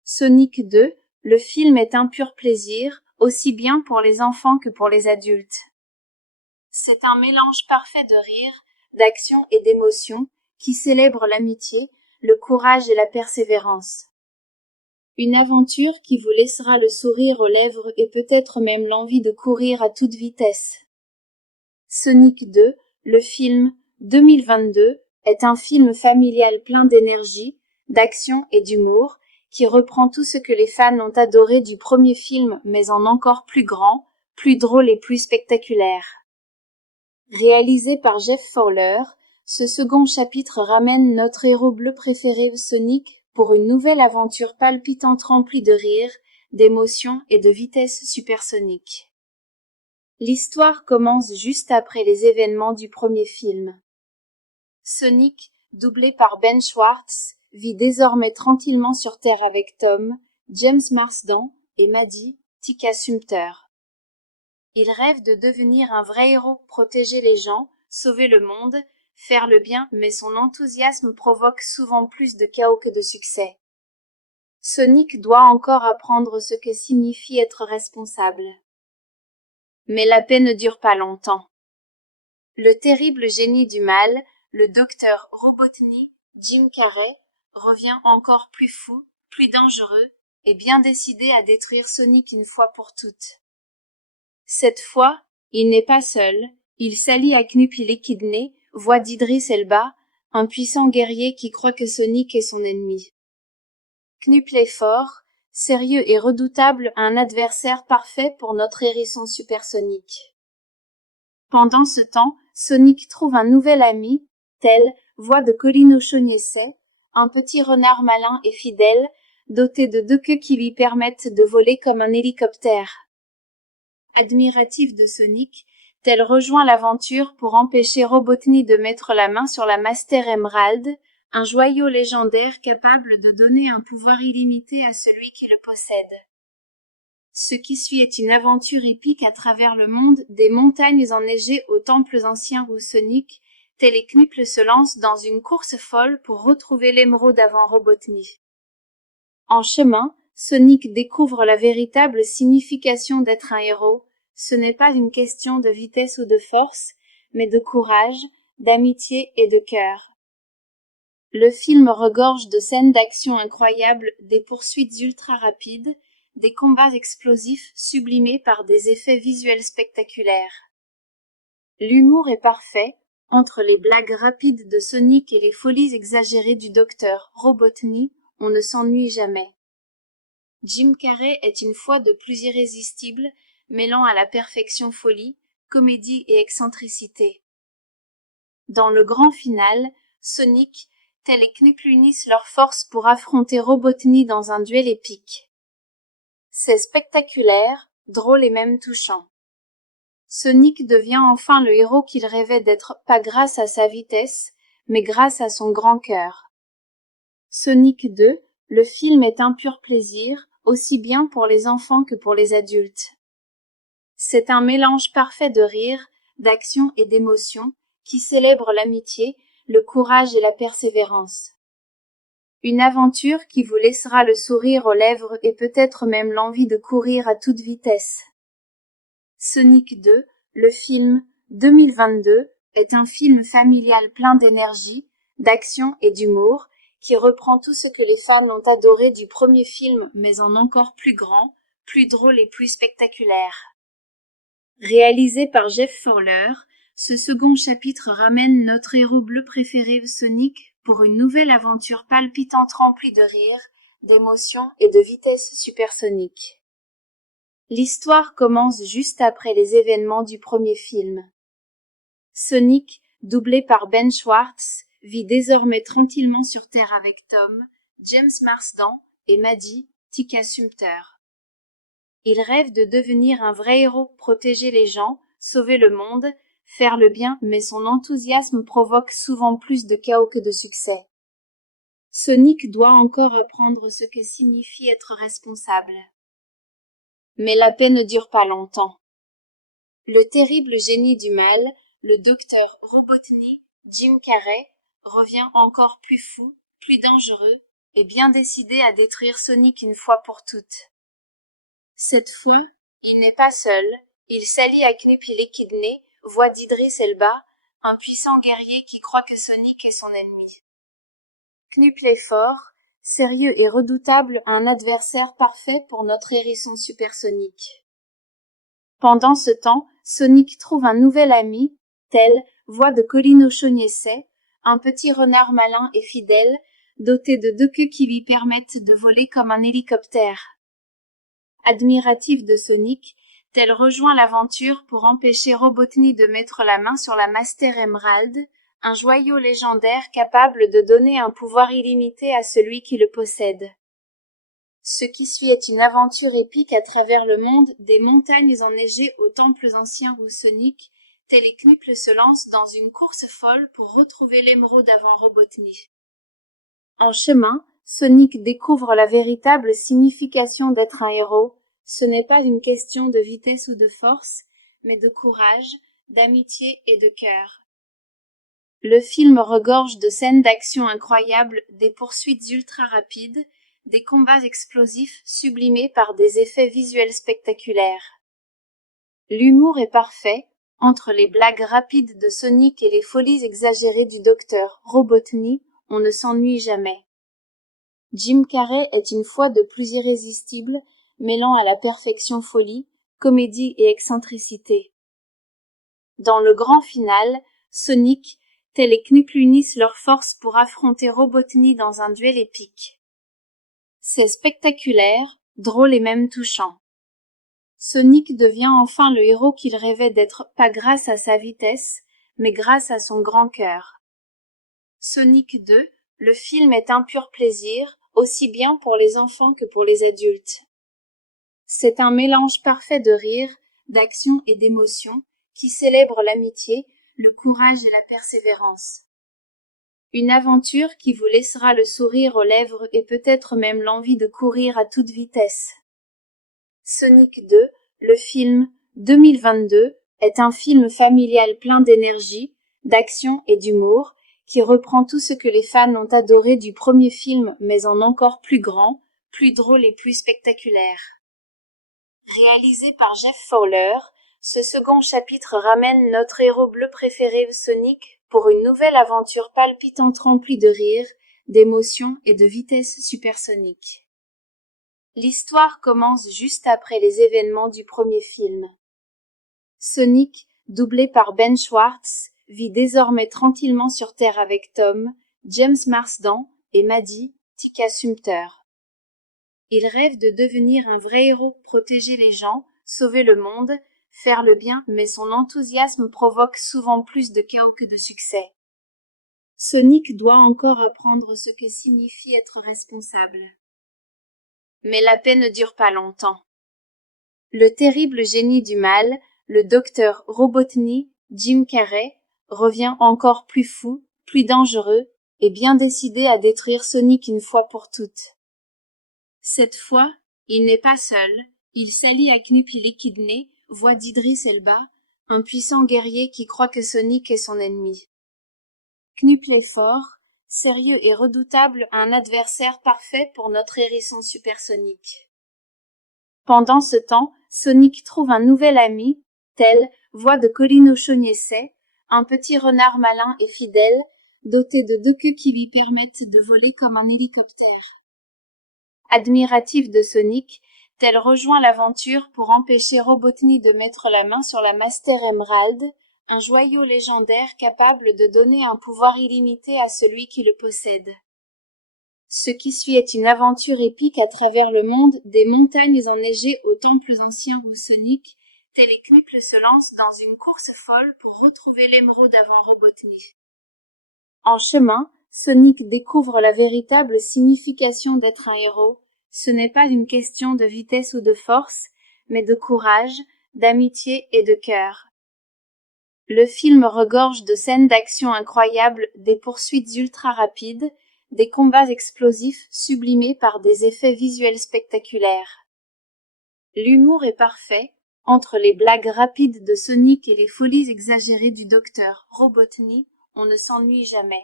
Sonic 2, le film est un pur plaisir, aussi bien pour les enfants que pour les adultes. C'est un mélange parfait de rire, d'action et d'émotion, qui célèbre l'amitié, le courage et la persévérance. Une aventure qui vous laissera le sourire aux lèvres et peut-être même l'envie de courir à toute vitesse. Sonic 2, le film 2022, est un film familial plein d'énergie, d'action et d'humour, qui reprend tout ce que les fans ont adoré du premier film mais en encore plus grand, plus drôle et plus spectaculaire. Réalisé par Jeff Fowler, ce second chapitre ramène notre héros bleu préféré Sonic pour une nouvelle aventure palpitante remplie de rire, d'émotion et de vitesse supersonique. L'histoire commence juste après les événements du premier film. Sonic, doublé par Ben Schwartz, vit désormais tranquillement sur Terre avec Tom, James Marsden et Maddie, Tika Sumpter. Il rêve de devenir un vrai héros, protéger les gens, sauver le monde, faire le bien, mais son enthousiasme provoque souvent plus de chaos que de succès. Sonic doit encore apprendre ce que signifie être responsable. Mais la paix ne dure pas longtemps. Le terrible génie du mal, le docteur Robotnik, Jim Carrey, revient encore plus fou, plus dangereux, et bien décidé à détruire Sonic une fois pour toutes. Cette fois, il n'est pas seul, il s'allie à Knuppy l'Échidné, voix d'Idris Elba, un puissant guerrier qui croit que Sonic est son ennemi. Knuppy est fort, sérieux et redoutable, un adversaire parfait pour notre hérisson supersonique. Pendant ce temps, Sonic trouve un nouvel ami, tel, voix de Colin O'Shaughnessy, un petit renard malin et fidèle, doté de 2 queues qui lui permettent de voler comme un hélicoptère. Admiratif de Sonic, Tel rejoint l'aventure pour empêcher Robotnik de mettre la main sur la Master Emerald, un joyau légendaire capable de donner un pouvoir illimité à celui qui le possède. Ce qui suit est une aventure épique à travers le monde, des montagnes enneigées aux temples anciens où Sonic, tel et Knuppy se lance dans une course folle pour retrouver l'émeraude avant Robotnik. En chemin, Sonic découvre la véritable signification d'être un héros. Ce n'est pas une question de vitesse ou de force, mais de courage, d'amitié et de cœur. Le film regorge de scènes d'action incroyables, des poursuites ultra rapides, des combats explosifs sublimés par des effets visuels spectaculaires. L'humour est parfait, entre les blagues rapides de Sonic et les folies exagérées du docteur Robotnik, on ne s'ennuie jamais. Jim Carrey est une fois de plus irrésistible, mêlant à la perfection folie, comédie et excentricité. Dans le grand final, Sonic, tel et Knuckles unissent leurs forces pour affronter Robotnik dans un duel épique. C'est spectaculaire, drôle et même touchant. Sonic devient enfin le héros qu'il rêvait d'être, pas grâce à sa vitesse, mais grâce à son grand cœur. Sonic 2, le film est un pur plaisir, aussi bien pour les enfants que pour les adultes. C'est un mélange parfait de rire, d'action et d'émotion, qui célèbre l'amitié, le courage et la persévérance. Une aventure qui vous laissera le sourire aux lèvres et peut-être même l'envie de courir à toute vitesse. Sonic 2, le film, 2022, est un film familial plein d'énergie, d'action et d'humour, qui reprend tout ce que les fans ont adoré du premier film, mais en encore plus grand, plus drôle et plus spectaculaire. Réalisé par Jeff Fowler, ce second chapitre ramène notre héros bleu préféré Sonic pour une nouvelle aventure palpitante remplie de rire, d'émotion et de vitesse supersonique. L'histoire commence juste après les événements du premier film. Sonic, doublé par Ben Schwartz, vit désormais tranquillement sur Terre avec Tom, James Marsden et Maddie, Tika Sumpter. Il rêve de devenir un vrai héros, protéger les gens, sauver le monde, faire le bien, mais son enthousiasme provoque souvent plus de chaos que de succès. Sonic doit encore apprendre ce que signifie être responsable. Mais la paix ne dure pas longtemps. Le terrible génie du mal, le docteur Robotnik, Jim Carrey, revient encore plus fou, plus dangereux, et bien décidé à détruire Sonic une fois pour toutes. Cette fois, il n'est pas seul, il s'allie à Knuppy l'Équidné, voix d'Idris Elba, un puissant guerrier qui croit que Sonic est son ennemi. Knuppy est fort, sérieux et redoutable, un adversaire parfait pour notre hérisson supersonique. Pendant ce temps, Sonic trouve un nouvel ami, tel, voix de Colin O'Shaughnessy, un petit renard malin et fidèle, doté de 2 queues qui lui permettent de voler comme un hélicoptère. Admiratif de Sonic, tel rejoint l'aventure pour empêcher Robotnik de mettre la main sur la Master Emerald, un joyau légendaire capable de donner un pouvoir illimité à celui qui le possède. Ce qui suit est une aventure épique à travers le monde, des montagnes enneigées aux temples anciens où Sonic, tel et Knuckles se lance dans une course folle pour retrouver l'émeraude avant Robotnik. En chemin, Sonic découvre la véritable signification d'être un héros. Ce n'est pas une question de vitesse ou de force, mais de courage, d'amitié et de cœur. Le film regorge de scènes d'action incroyables, des poursuites ultra rapides, des combats explosifs sublimés par des effets visuels spectaculaires. L'humour est parfait, entre les blagues rapides de Sonic et les folies exagérées du docteur Robotnik, on ne s'ennuie jamais. Jim Carrey est une fois de plus irrésistible, mêlant à la perfection folie, comédie et excentricité. Dans le grand final, Sonic, tel et Knuckles unissent leurs forces pour affronter Robotnik dans un duel épique. C'est spectaculaire, drôle et même touchant. Sonic devient enfin le héros qu'il rêvait d'être, pas grâce à sa vitesse, mais grâce à son grand cœur. Sonic 2, le film est un pur plaisir, aussi bien pour les enfants que pour les adultes. C'est un mélange parfait de rire, d'action et d'émotion, qui célèbre l'amitié, le courage et la persévérance. Une aventure qui vous laissera le sourire aux lèvres et peut-être même l'envie de courir à toute vitesse. Sonic 2, le film, 2022, est un film familial plein d'énergie, d'action et d'humour, qui reprend tout ce que les fans ont adoré du premier film mais en encore plus grand, plus drôle et plus spectaculaire. Réalisé par Jeff Fowler, ce second chapitre ramène notre héros bleu préféré Sonic pour une nouvelle aventure palpitante remplie de rire, d'émotion et de vitesse supersonique. L'histoire commence juste après les événements du premier film. Sonic, doublé par Ben Schwartz, vit désormais tranquillement sur Terre avec Tom, James Marsden et Maddie, Tika Sumpter. Il rêve de devenir un vrai héros, protéger les gens, sauver le monde, faire le bien, mais son enthousiasme provoque souvent plus de chaos que de succès. Sonic doit encore apprendre ce que signifie être responsable. Mais la paix ne dure pas longtemps. Le terrible génie du mal, le docteur Robotnik, Jim Carrey, revient encore plus fou, plus dangereux, et bien décidé à détruire Sonic une fois pour toutes. Cette fois, il n'est pas seul, il s'allie à Knuckles l'Équidné, voix d'Idris Elba, un puissant guerrier qui croit que Sonic est son ennemi. Knuckles est fort, sérieux et redoutable, un adversaire parfait pour notre hérisson supersonique. Pendant ce temps, Sonic trouve un nouvel ami, tel, voix de Colin O'Shaughnessy, un petit renard malin et fidèle, doté de 2 queues qui lui permettent de voler comme un hélicoptère. Admiratif de Sonic, tel rejoint l'aventure pour empêcher Robotnik de mettre la main sur la Master Emerald, un joyau légendaire capable de donner un pouvoir illimité à celui qui le possède. Ce qui suit est une aventure épique à travers le monde, des montagnes enneigées aux temples anciens où Sonic, tel et Knuckles se lance dans une course folle pour retrouver l'émeraude avant Robotnik. En chemin, Sonic découvre la véritable signification d'être un héros. Ce n'est pas une question de vitesse ou de force, mais de courage, d'amitié et de cœur. Le film regorge de scènes d'action incroyables, des poursuites ultra rapides, des combats explosifs sublimés par des effets visuels spectaculaires. L'humour est parfait, entre les blagues rapides de Sonic et les folies exagérées du docteur Robotnik, on ne s'ennuie jamais.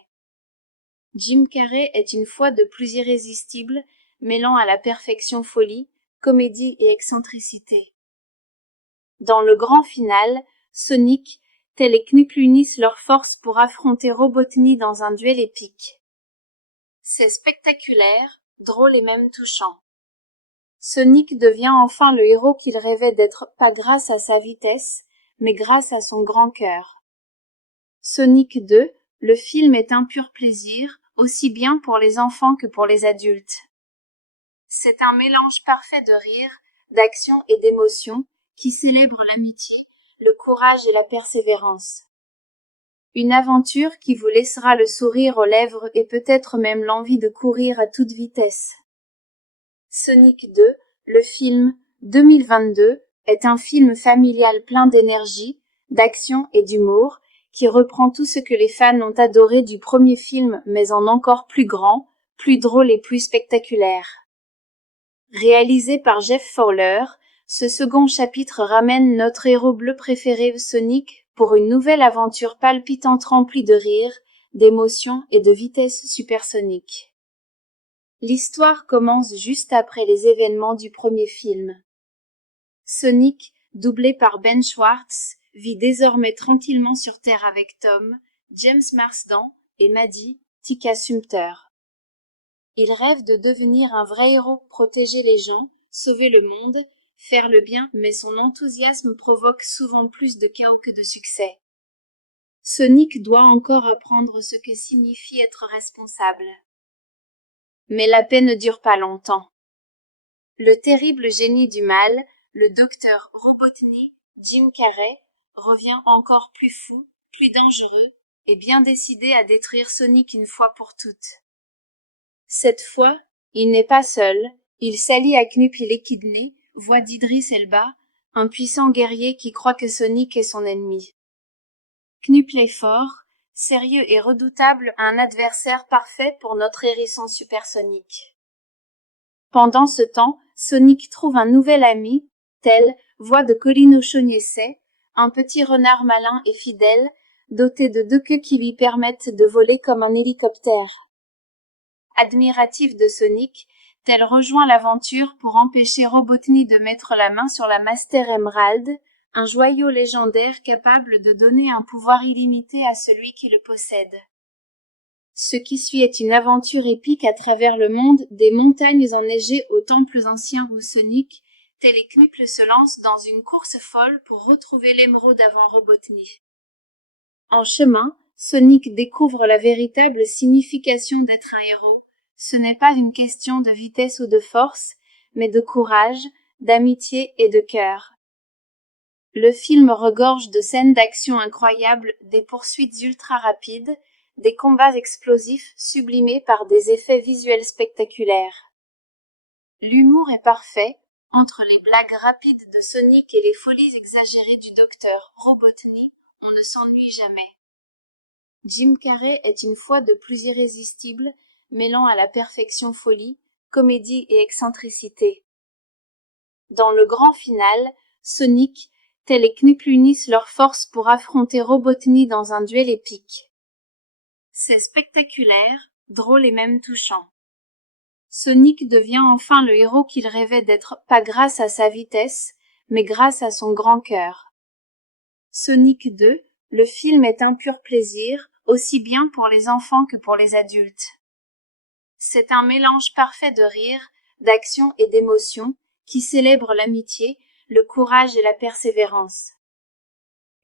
Jim Carrey est une fois de plus irrésistible, mêlant à la perfection folie, comédie et excentricité. Dans le grand final, Sonic, tel et Knuckles unissent leurs forces pour affronter Robotnik dans un duel épique. C'est spectaculaire, drôle et même touchant. Sonic devient enfin le héros qu'il rêvait d'être, pas grâce à sa vitesse, mais grâce à son grand cœur. Sonic 2, le film est un pur plaisir, aussi bien pour les enfants que pour les adultes. C'est un mélange parfait de rire, d'action et d'émotion qui célèbre l'amitié, le courage et la persévérance. Une aventure qui vous laissera le sourire aux lèvres et peut-être même l'envie de courir à toute vitesse. Sonic 2, le film 2022, est un film familial plein d'énergie, d'action et d'humour, qui reprend tout ce que les fans ont adoré du premier film mais en encore plus grand, plus drôle et plus spectaculaire. Réalisé par Jeff Fowler, ce second chapitre ramène notre héros bleu préféré Sonic pour une nouvelle aventure palpitante remplie de rire, d'émotion et de vitesse supersonique. L'histoire commence juste après les événements du premier film. Sonic, doublé par Ben Schwartz, vit désormais tranquillement sur Terre avec Tom, James Marsden et Maddie, Tika Sumpter. Il rêve de devenir un vrai héros, protéger les gens, sauver le monde, faire le bien, mais son enthousiasme provoque souvent plus de chaos que de succès. Sonic doit encore apprendre ce que signifie être responsable. Mais la paix ne dure pas longtemps. Le terrible génie du mal, le docteur Robotnik, Jim Carrey, revient encore plus fou, plus dangereux, et bien décidé à détruire Sonic une fois pour toutes. Cette fois, il n'est pas seul, il s'allie à Knuckles l'Équidné, voix d'Idris Elba, un puissant guerrier qui croit que Sonic est son ennemi. Knuckles est fort, sérieux et redoutable, un adversaire parfait pour notre hérisson supersonique. Pendant ce temps, Sonic trouve un nouvel ami, tel, voix de Colin O'Shaughnessy, un petit renard malin et fidèle, doté de 2 queues qui lui permettent de voler comme un hélicoptère. Admiratif de Sonic, Tel rejoint l'aventure pour empêcher Robotnik de mettre la main sur la Master Emerald, un joyau légendaire capable de donner un pouvoir illimité à celui qui le possède. Ce qui suit est une aventure épique à travers le monde, des montagnes enneigées aux temples anciens où Sonic, tel et Knuckles se lance dans une course folle pour retrouver l'émeraude avant Robotnik. En chemin, Sonic découvre la véritable signification d'être un héros. Ce n'est pas une question de vitesse ou de force, mais de courage, d'amitié et de cœur. Le film regorge de scènes d'action incroyables, des poursuites ultra rapides, des combats explosifs sublimés par des effets visuels spectaculaires. L'humour est parfait, entre les blagues rapides de Sonic et les folies exagérées du docteur Robotnik, on ne s'ennuie jamais. Jim Carrey est une fois de plus irrésistible, mêlant à la perfection folie, comédie et excentricité. Dans le grand final, Sonic, tel et Knuckles unissent leurs forces pour affronter Robotnik dans un duel épique. C'est spectaculaire, drôle et même touchant. Sonic devient enfin le héros qu'il rêvait d'être, pas grâce à sa vitesse, mais grâce à son grand cœur. Sonic 2, le film est un pur plaisir, aussi bien pour les enfants que pour les adultes. C'est un mélange parfait de rire, d'action et d'émotion, qui célèbre l'amitié, le courage et la persévérance.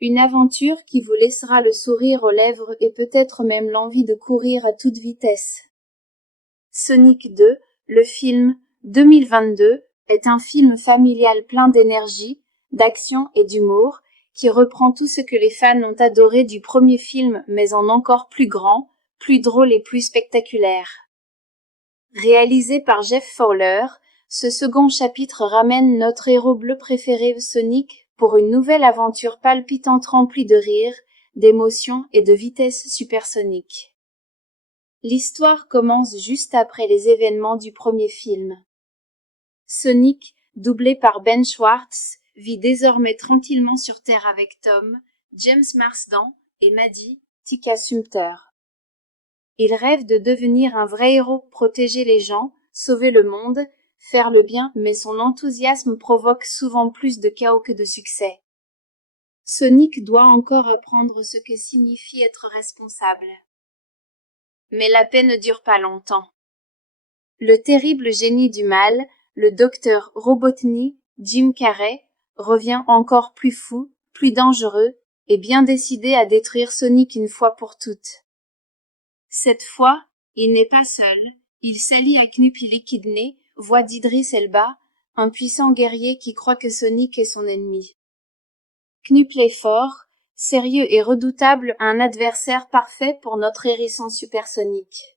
Une aventure qui vous laissera le sourire aux lèvres et peut-être même l'envie de courir à toute vitesse. Sonic 2, le film 2022, est un film familial plein d'énergie, d'action et d'humour, qui reprend tout ce que les fans ont adoré du premier film mais en encore plus grand, plus drôle et plus spectaculaire. Réalisé par Jeff Fowler, ce second chapitre ramène notre héros bleu préféré Sonic pour une nouvelle aventure palpitante remplie de rire, d'émotion et de vitesse supersonique. L'histoire commence juste après les événements du premier film. Sonic, doublé par Ben Schwartz, vit désormais tranquillement sur Terre avec Tom, James Marsden et Maddie, Tika Sumpter. Il rêve de devenir un vrai héros, protéger les gens, sauver le monde, faire le bien, mais son enthousiasme provoque souvent plus de chaos que de succès. Sonic doit encore apprendre ce que signifie être responsable. Mais la paix ne dure pas longtemps. Le terrible génie du mal, le docteur Robotnik, Jim Carrey, revient encore plus fou, plus dangereux, et bien décidé à détruire Sonic une fois pour toutes. Cette fois, il n'est pas seul, il s'allie à Knuppy Liquidné, voix d'Idris Elba, un puissant guerrier qui croit que Sonic est son ennemi. Knuppy est fort, sérieux et redoutable, un adversaire parfait pour notre hérisson supersonique.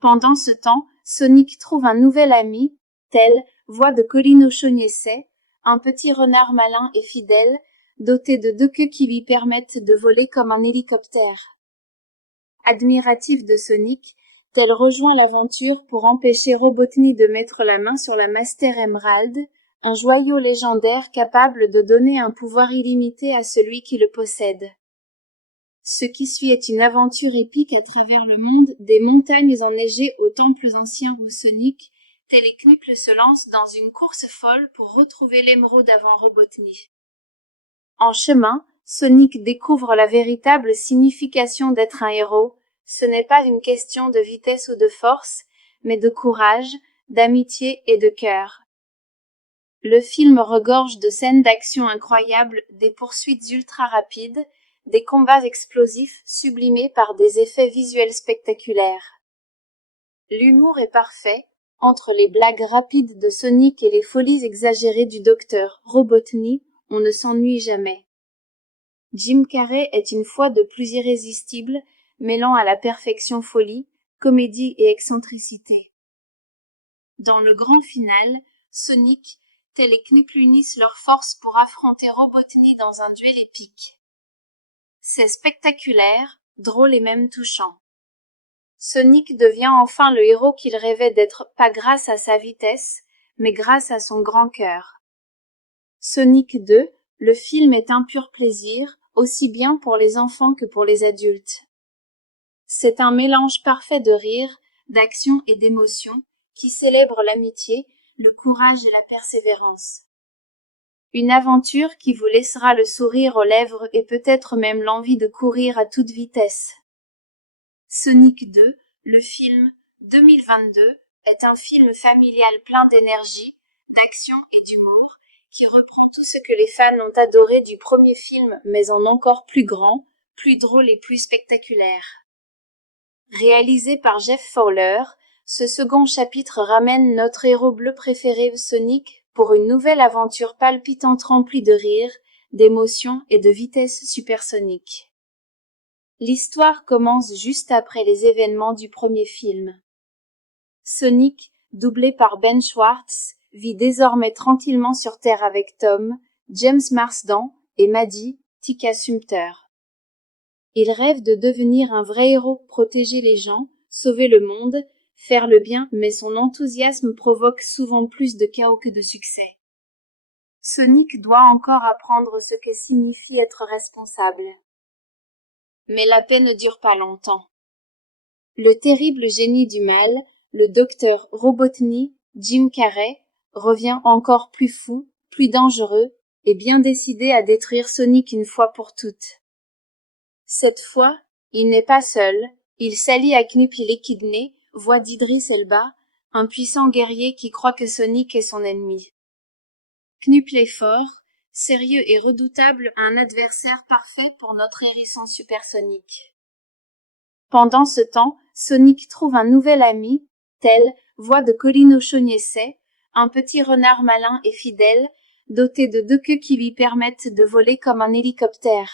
Pendant ce temps, Sonic trouve un nouvel ami, tel, voix de Colin O'Shaughnessy, un petit renard malin et fidèle, doté de 2 queues qui lui permettent de voler comme un hélicoptère. Admiratif de Sonic, tel rejoint l'aventure pour empêcher Robotnik de mettre la main sur la Master Emerald, un joyau légendaire capable de donner un pouvoir illimité à celui qui le possède. Ce qui suit est une aventure épique à travers le monde, des montagnes enneigées aux temples anciens où Sonic, tel et Knuckles se lance dans une course folle pour retrouver l'émeraude avant Robotnik. En chemin, Sonic découvre la véritable signification d'être un héros. Ce n'est pas une question de vitesse ou de force, mais de courage, d'amitié et de cœur. Le film regorge de scènes d'action incroyables, des poursuites ultra rapides, des combats explosifs sublimés par des effets visuels spectaculaires. L'humour est parfait, entre les blagues rapides de Sonic et les folies exagérées du docteur Robotnik, on ne s'ennuie jamais. Jim Carrey est une fois de plus irrésistible, mêlant à la perfection folie, comédie et excentricité. Dans le grand final, Sonic, tel et Knuckles unissent leurs forces pour affronter Robotnik dans un duel épique. C'est spectaculaire, drôle et même touchant. Sonic devient enfin le héros qu'il rêvait d'être, pas grâce à sa vitesse, mais grâce à son grand cœur. Sonic 2, le film est un pur plaisir, aussi bien pour les enfants que pour les adultes. C'est un mélange parfait de rire, d'action et d'émotion, qui célèbre l'amitié, le courage et la persévérance. Une aventure qui vous laissera le sourire aux lèvres et peut-être même l'envie de courir à toute vitesse. Sonic 2, le film 2022, est un film familial plein d'énergie, d'action et d'humour, qui reprend tout ce que les fans ont adoré du premier film, mais en encore plus grand, plus drôle et plus spectaculaire. Réalisé par Jeff Fowler, ce second chapitre ramène notre héros bleu préféré Sonic pour une nouvelle aventure palpitante remplie de rire, d'émotion et de vitesse supersonique. L'histoire commence juste après les événements du premier film. Sonic, doublé par Ben Schwartz, vit désormais tranquillement sur Terre avec Tom, James Marsden et Maddie, Tika Sumpter. Il rêve de devenir un vrai héros, protéger les gens, sauver le monde, faire le bien, mais son enthousiasme provoque souvent plus de chaos que de succès. Sonic doit encore apprendre ce que signifie être responsable. Mais la paix ne dure pas longtemps. Le terrible génie du mal, le docteur Robotnik, Jim Carrey, revient encore plus fou, plus dangereux, et bien décidé à détruire Sonic une fois pour toutes. Cette fois, il n'est pas seul, il s'allie à Knuppy l'Équidné, voix d'Idris Elba, un puissant guerrier qui croit que Sonic est son ennemi. Knuppy est fort, sérieux et redoutable, un adversaire parfait pour notre hérisson supersonique. Pendant ce temps, Sonic trouve un nouvel ami, tel, voix de Colin O'Shaughnessy, un petit renard malin et fidèle, doté de 2 queues qui lui permettent de voler comme un hélicoptère.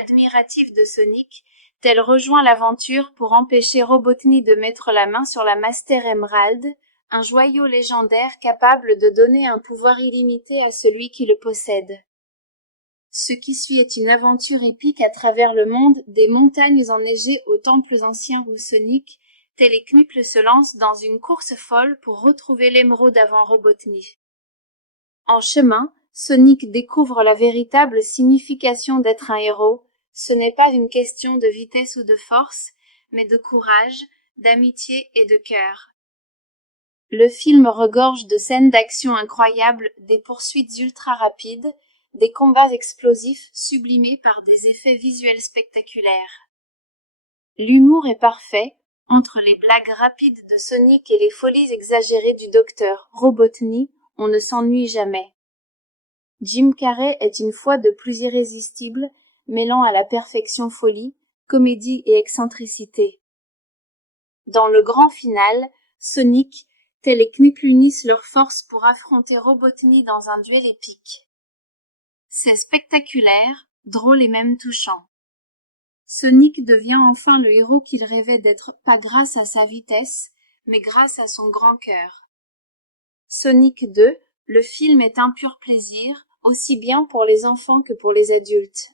Admiratif de Sonic, tel rejoint l'aventure pour empêcher Robotnik de mettre la main sur la Master Emerald, un joyau légendaire capable de donner un pouvoir illimité à celui qui le possède. Ce qui suit est une aventure épique à travers le monde, des montagnes enneigées aux temples anciens où Sonic, tel et Knuppy se lance dans une course folle pour retrouver l'émeraude avant Robotnik. En chemin, Sonic découvre la véritable signification d'être un héros. Ce n'est pas une question de vitesse ou de force, mais de courage, d'amitié et de cœur. Le film regorge de scènes d'action incroyables, des poursuites ultra rapides, des combats explosifs sublimés par des effets visuels spectaculaires. L'humour est parfait, entre les blagues rapides de Sonic et les folies exagérées du docteur Robotnik, on ne s'ennuie jamais. Jim Carrey est une fois de plus irrésistible, mêlant à la perfection folie, comédie et excentricité. Dans le grand final, Sonic, tel et Knuppy unissent leurs forces pour affronter Robotnik dans un duel épique. C'est spectaculaire, drôle et même touchant. Sonic devient enfin le héros qu'il rêvait d'être, pas grâce à sa vitesse, mais grâce à son grand cœur. Sonic 2, le film est un pur plaisir, aussi bien pour les enfants que pour les adultes.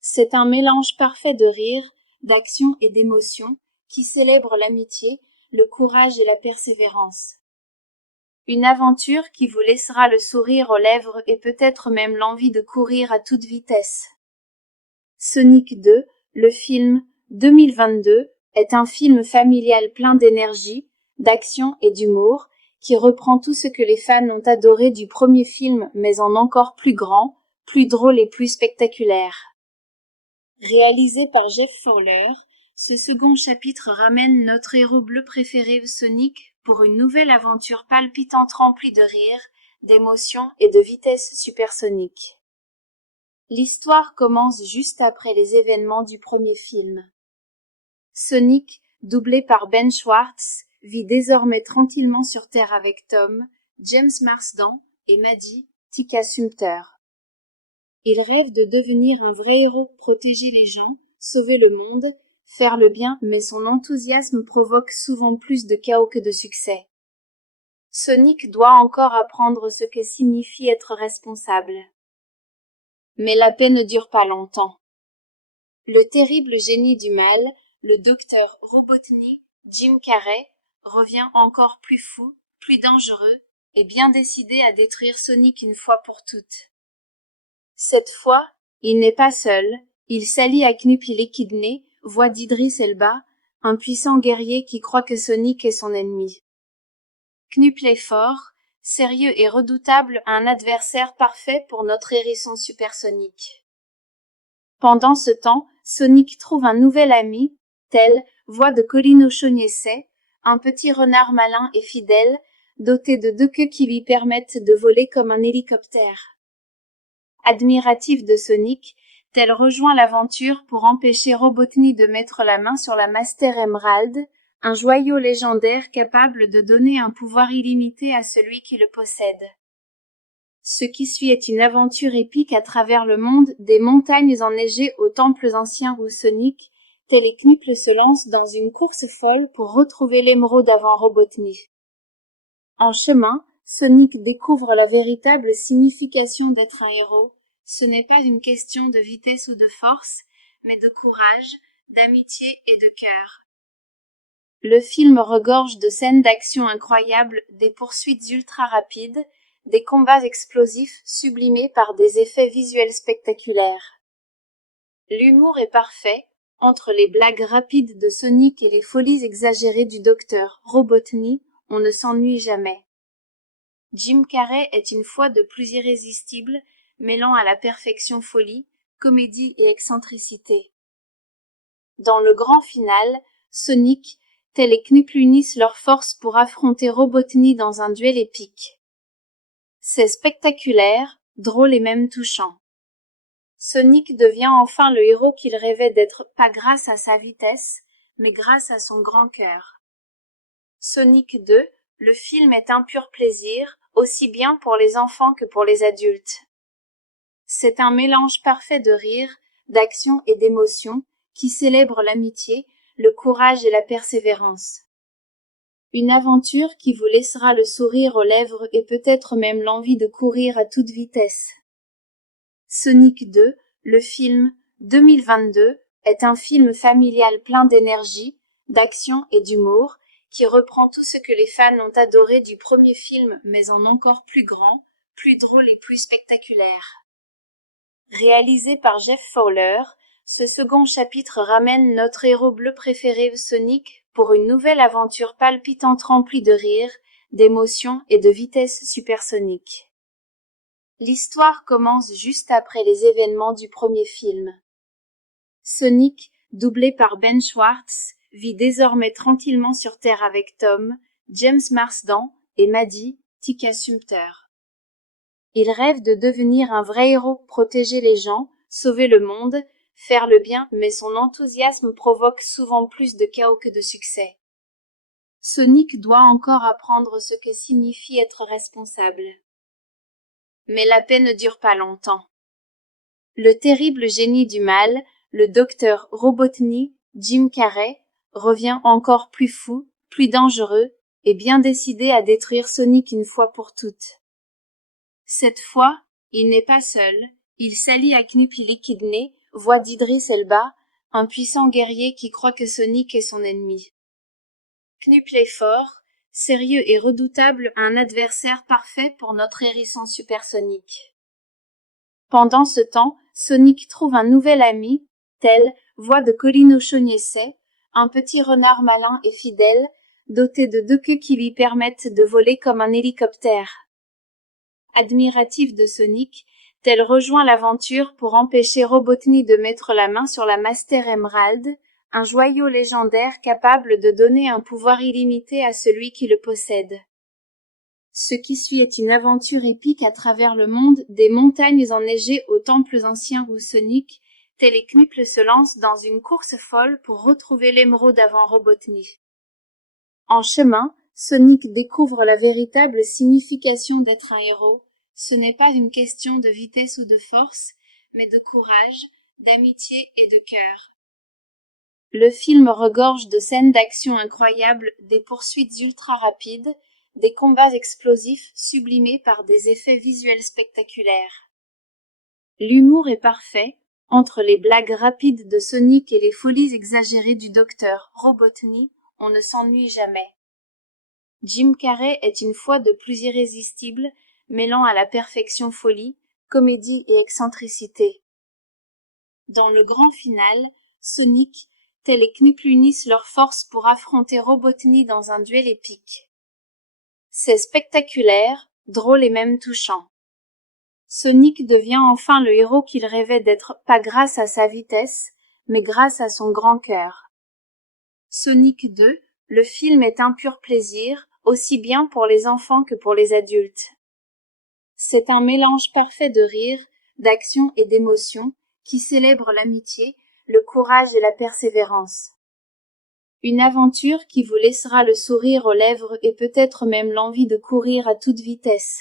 C'est un mélange parfait de rire, d'action et d'émotion qui célèbre l'amitié, le courage et la persévérance. Une aventure qui vous laissera le sourire aux lèvres et peut-être même l'envie de courir à toute vitesse. Sonic 2, le film 2022, est un film familial plein d'énergie, d'action et d'humour, qui reprend tout ce que les fans ont adoré du premier film mais en encore plus grand, plus drôle et plus spectaculaire. Réalisé par Jeff Fowler, ce second chapitre ramène notre héros bleu préféré Sonic pour une nouvelle aventure palpitante remplie de rire, d'émotion et de vitesse supersonique. L'histoire commence juste après les événements du premier film. Sonic, doublé par Ben Schwartz, vit désormais tranquillement sur Terre avec Tom, James Marsden et Maddie, Tika Sumpter. Il rêve de devenir un vrai héros, protéger les gens, sauver le monde, faire le bien, mais son enthousiasme provoque souvent plus de chaos que de succès. Sonic doit encore apprendre ce que signifie être responsable. Mais la paix ne dure pas longtemps. Le terrible génie du mal, le docteur Robotnik, Jim Carrey, revient encore plus fou, plus dangereux, et bien décidé à détruire Sonic une fois pour toutes. Cette fois, il n'est pas seul, il s'allie à Knuppy l'Équidné, voix d'Idris Elba, un puissant guerrier qui croit que Sonic est son ennemi. Knuckles est fort, sérieux et redoutable, un adversaire parfait pour notre hérisson supersonique. Pendant ce temps, Sonic trouve un nouvel ami, tel, voix de Colin O'Shaughnessy, un petit renard malin et fidèle, doté de 2 queues qui lui permettent de voler comme un hélicoptère. Admiratif de Sonic, Tel rejoint l'aventure pour empêcher Robotnik de mettre la main sur la Master Emerald, un joyau légendaire capable de donner un pouvoir illimité à celui qui le possède. Ce qui suit est une aventure épique à travers le monde, des montagnes enneigées aux temples anciens où Sonic, tel et Knuckles se lance dans une course folle pour retrouver l'émeraude avant Robotnik. En chemin, Sonic découvre la véritable signification d'être un héros. Ce n'est pas une question de vitesse ou de force, mais de courage, d'amitié et de cœur. Le film regorge de scènes d'action incroyables, des poursuites ultra rapides, des combats explosifs sublimés par des effets visuels spectaculaires. L'humour est parfait, entre les blagues rapides de Sonic et les folies exagérées du docteur Robotnik, on ne s'ennuie jamais. Jim Carrey est une fois de plus irrésistible, mêlant à la perfection folie, comédie et excentricité. Dans le grand final, Sonic, tel et Knuckles unissent leurs forces pour affronter Robotnik dans un duel épique. C'est spectaculaire, drôle et même touchant. Sonic devient enfin le héros qu'il rêvait d'être, pas grâce à sa vitesse, mais grâce à son grand cœur. Sonic 2, le film est un pur plaisir, aussi bien pour les enfants que pour les adultes. C'est un mélange parfait de rire, d'action et d'émotion, qui célèbre l'amitié, le courage et la persévérance. Une aventure qui vous laissera le sourire aux lèvres et peut-être même l'envie de courir à toute vitesse. Sonic 2, le film, 2022, est un film familial plein d'énergie, d'action et d'humour, qui reprend tout ce que les fans ont adoré du premier film, mais en encore plus grand, plus drôle et plus spectaculaire. Réalisé par Jeff Fowler, ce second chapitre ramène notre héros bleu préféré Sonic pour une nouvelle aventure palpitante remplie de rire, d'émotion et de vitesse supersonique. L'histoire commence juste après les événements du premier film. Sonic, doublé par Ben Schwartz, vit désormais tranquillement sur Terre avec Tom, James Marsden et Maddie, Tika Sumpter. Il rêve de devenir un vrai héros, protéger les gens, sauver le monde, faire le bien, mais son enthousiasme provoque souvent plus de chaos que de succès. Sonic doit encore apprendre ce que signifie être responsable. Mais la paix ne dure pas longtemps. Le terrible génie du mal, le docteur Robotnik, Jim Carrey, revient encore plus fou, plus dangereux, et bien décidé à détruire Sonic une fois pour toutes. Cette fois, il n'est pas seul, il s'allie à Knuckles Kidney, voix d'Idris Elba, un puissant guerrier qui croit que Sonic est son ennemi. Knuckles est fort, sérieux et redoutable, un adversaire parfait pour notre hérisson supersonique. Pendant ce temps, Sonic trouve un nouvel ami, tel, voix de Colin O'Shaughnessy, un petit renard malin et fidèle, doté de 2 queues qui lui permettent de voler comme un hélicoptère. Admiratif de Sonic, tel rejoint l'aventure pour empêcher Robotnik de mettre la main sur la Master Emerald, un joyau légendaire capable de donner un pouvoir illimité à celui qui le possède. Ce qui suit est une aventure épique à travers le monde, des montagnes enneigées aux temples anciens où Sonic, tel et Knuckles se lance dans une course folle pour retrouver l'émeraude avant Robotnik. En chemin, Sonic découvre la véritable signification d'être un héros. Ce n'est pas une question de vitesse ou de force, mais de courage, d'amitié et de cœur. Le film regorge de scènes d'action incroyables, des poursuites ultra rapides, des combats explosifs sublimés par des effets visuels spectaculaires. L'humour est parfait, entre les blagues rapides de Sonic et les folies exagérées du docteur Robotnik, on ne s'ennuie jamais. Jim Carrey est une fois de plus irrésistible, mêlant à la perfection folie, comédie et excentricité. Dans le grand final, Sonic, Tel et Knuckles unissent leurs forces pour affronter Robotnik dans un duel épique. C'est spectaculaire, drôle et même touchant. Sonic devient enfin le héros qu'il rêvait d'être, pas grâce à sa vitesse, mais grâce à son grand cœur. Sonic 2, le film est un pur plaisir, aussi bien pour les enfants que pour les adultes. C'est un mélange parfait de rire, d'action et d'émotion, qui célèbre l'amitié, le courage et la persévérance. Une aventure qui vous laissera le sourire aux lèvres et peut-être même l'envie de courir à toute vitesse.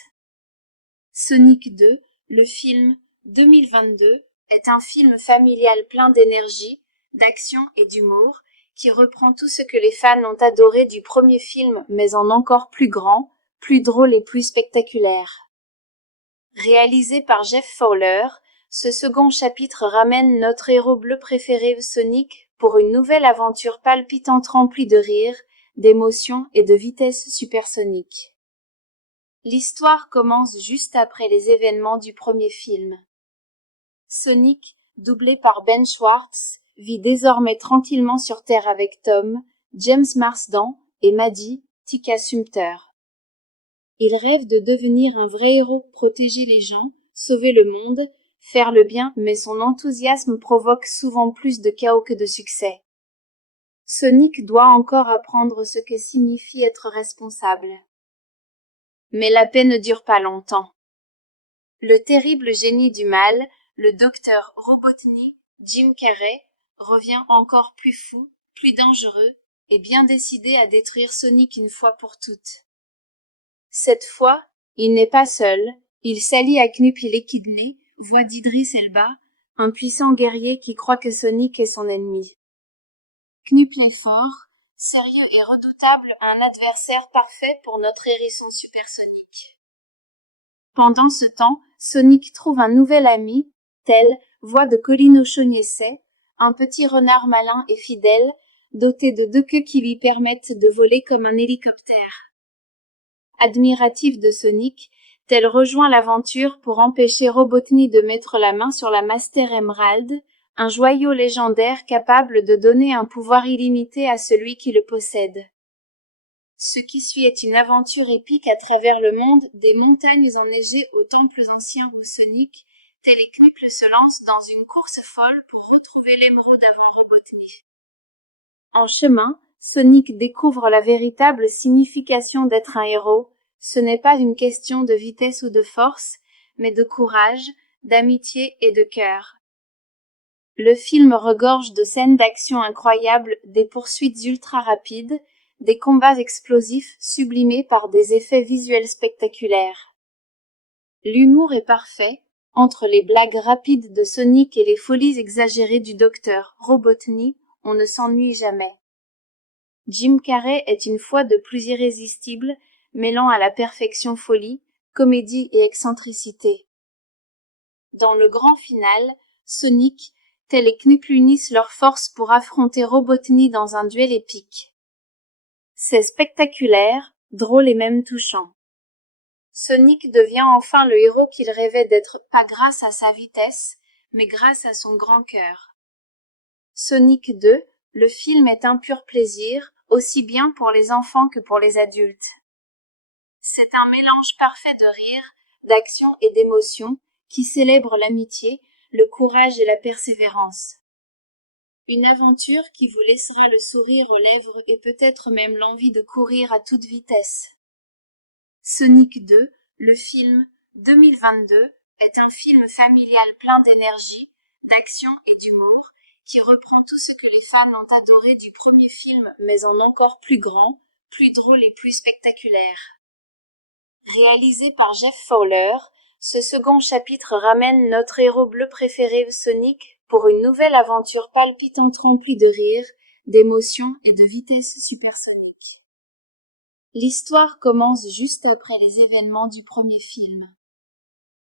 Sonic 2, le film, 2022, est un film familial plein d'énergie, d'action et d'humour, qui reprend tout ce que les fans ont adoré du premier film mais en encore plus grand, plus drôle et plus spectaculaire. Réalisé par Jeff Fowler, ce second chapitre ramène notre héros bleu préféré Sonic pour une nouvelle aventure palpitante remplie de rire, d'émotion et de vitesse supersonique. L'histoire commence juste après les événements du premier film. Sonic, doublé par Ben Schwartz, vit désormais tranquillement sur Terre avec Tom, James Marsden et Maddie, Tika Sumpter. Il rêve de devenir un vrai héros, protéger les gens, sauver le monde, faire le bien, mais son enthousiasme provoque souvent plus de chaos que de succès. Sonic doit encore apprendre ce que signifie être responsable. Mais la paix ne dure pas longtemps. Le terrible génie du mal, le docteur Robotnik, Jim Carrey, revient encore plus fou, plus dangereux, et bien décidé à détruire Sonic une fois pour toutes. Cette fois, il n'est pas seul, il s'allie à Knuckles et Kidney, voix d'Idris Elba, un puissant guerrier qui croit que Sonic est son ennemi. Knuckles est fort, sérieux et redoutable, un adversaire parfait pour notre hérisson supersonique. Pendant ce temps, Sonic trouve un nouvel ami, tel, voix de Colin O'Shaughnessy, un petit renard malin et fidèle, doté de 2 queues qui lui permettent de voler comme un hélicoptère. Admiratif de Sonic, tel rejoint l'aventure pour empêcher Robotnik de mettre la main sur la Master Emerald, un joyau légendaire capable de donner un pouvoir illimité à celui qui le possède. Ce qui suit est une aventure épique à travers le monde, des montagnes enneigées aux temples anciens où Sonic, tel et Knuckles se lance dans une course folle pour retrouver l'émeraude avant Robotnik. En chemin, Sonic découvre la véritable signification d'être un héros. Ce n'est pas une question de vitesse ou de force, mais de courage, d'amitié et de cœur. Le film regorge de scènes d'action incroyables, des poursuites ultra rapides, des combats explosifs sublimés par des effets visuels spectaculaires. L'humour est parfait, entre les blagues rapides de Sonic et les folies exagérées du docteur Robotnik, on ne s'ennuie jamais. Jim Carrey est une fois de plus irrésistible, mêlant à la perfection folie, comédie et excentricité. Dans le grand final, Sonic, tel et Knuckles unissent leurs forces pour affronter Robotnik dans un duel épique. C'est spectaculaire, drôle et même touchant. Sonic devient enfin le héros qu'il rêvait d'être, pas grâce à sa vitesse, mais grâce à son grand cœur. Sonic 2, le film est un pur plaisir, aussi bien pour les enfants que pour les adultes. C'est un mélange parfait de rire, d'action et d'émotion, qui célèbre l'amitié, le courage et la persévérance. Une aventure qui vous laissera le sourire aux lèvres et peut-être même l'envie de courir à toute vitesse. Sonic 2, le film, 2022, est un film familial plein d'énergie, d'action et d'humour, qui reprend tout ce que les fans ont adoré du premier film mais en encore plus grand, plus drôle et plus spectaculaire. Réalisé par Jeff Fowler, ce second chapitre ramène notre héros bleu préféré Sonic pour une nouvelle aventure palpitante remplie de rire, d'émotion et de vitesse supersonique. L'histoire commence juste après les événements du premier film.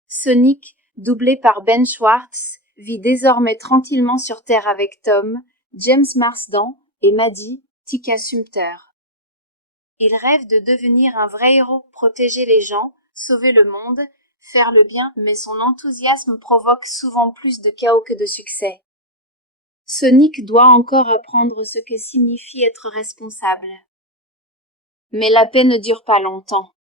Sonic, doublé par Ben Schwartz, vit désormais tranquillement sur Terre avec Tom, James Marsden et Maddie, Tika Sumpter. Il rêve de devenir un vrai héros, protéger les gens, sauver le monde, faire le bien, mais son enthousiasme provoque souvent plus de chaos que de succès. Sonic doit encore apprendre ce que signifie être responsable. Mais la paix ne dure pas longtemps.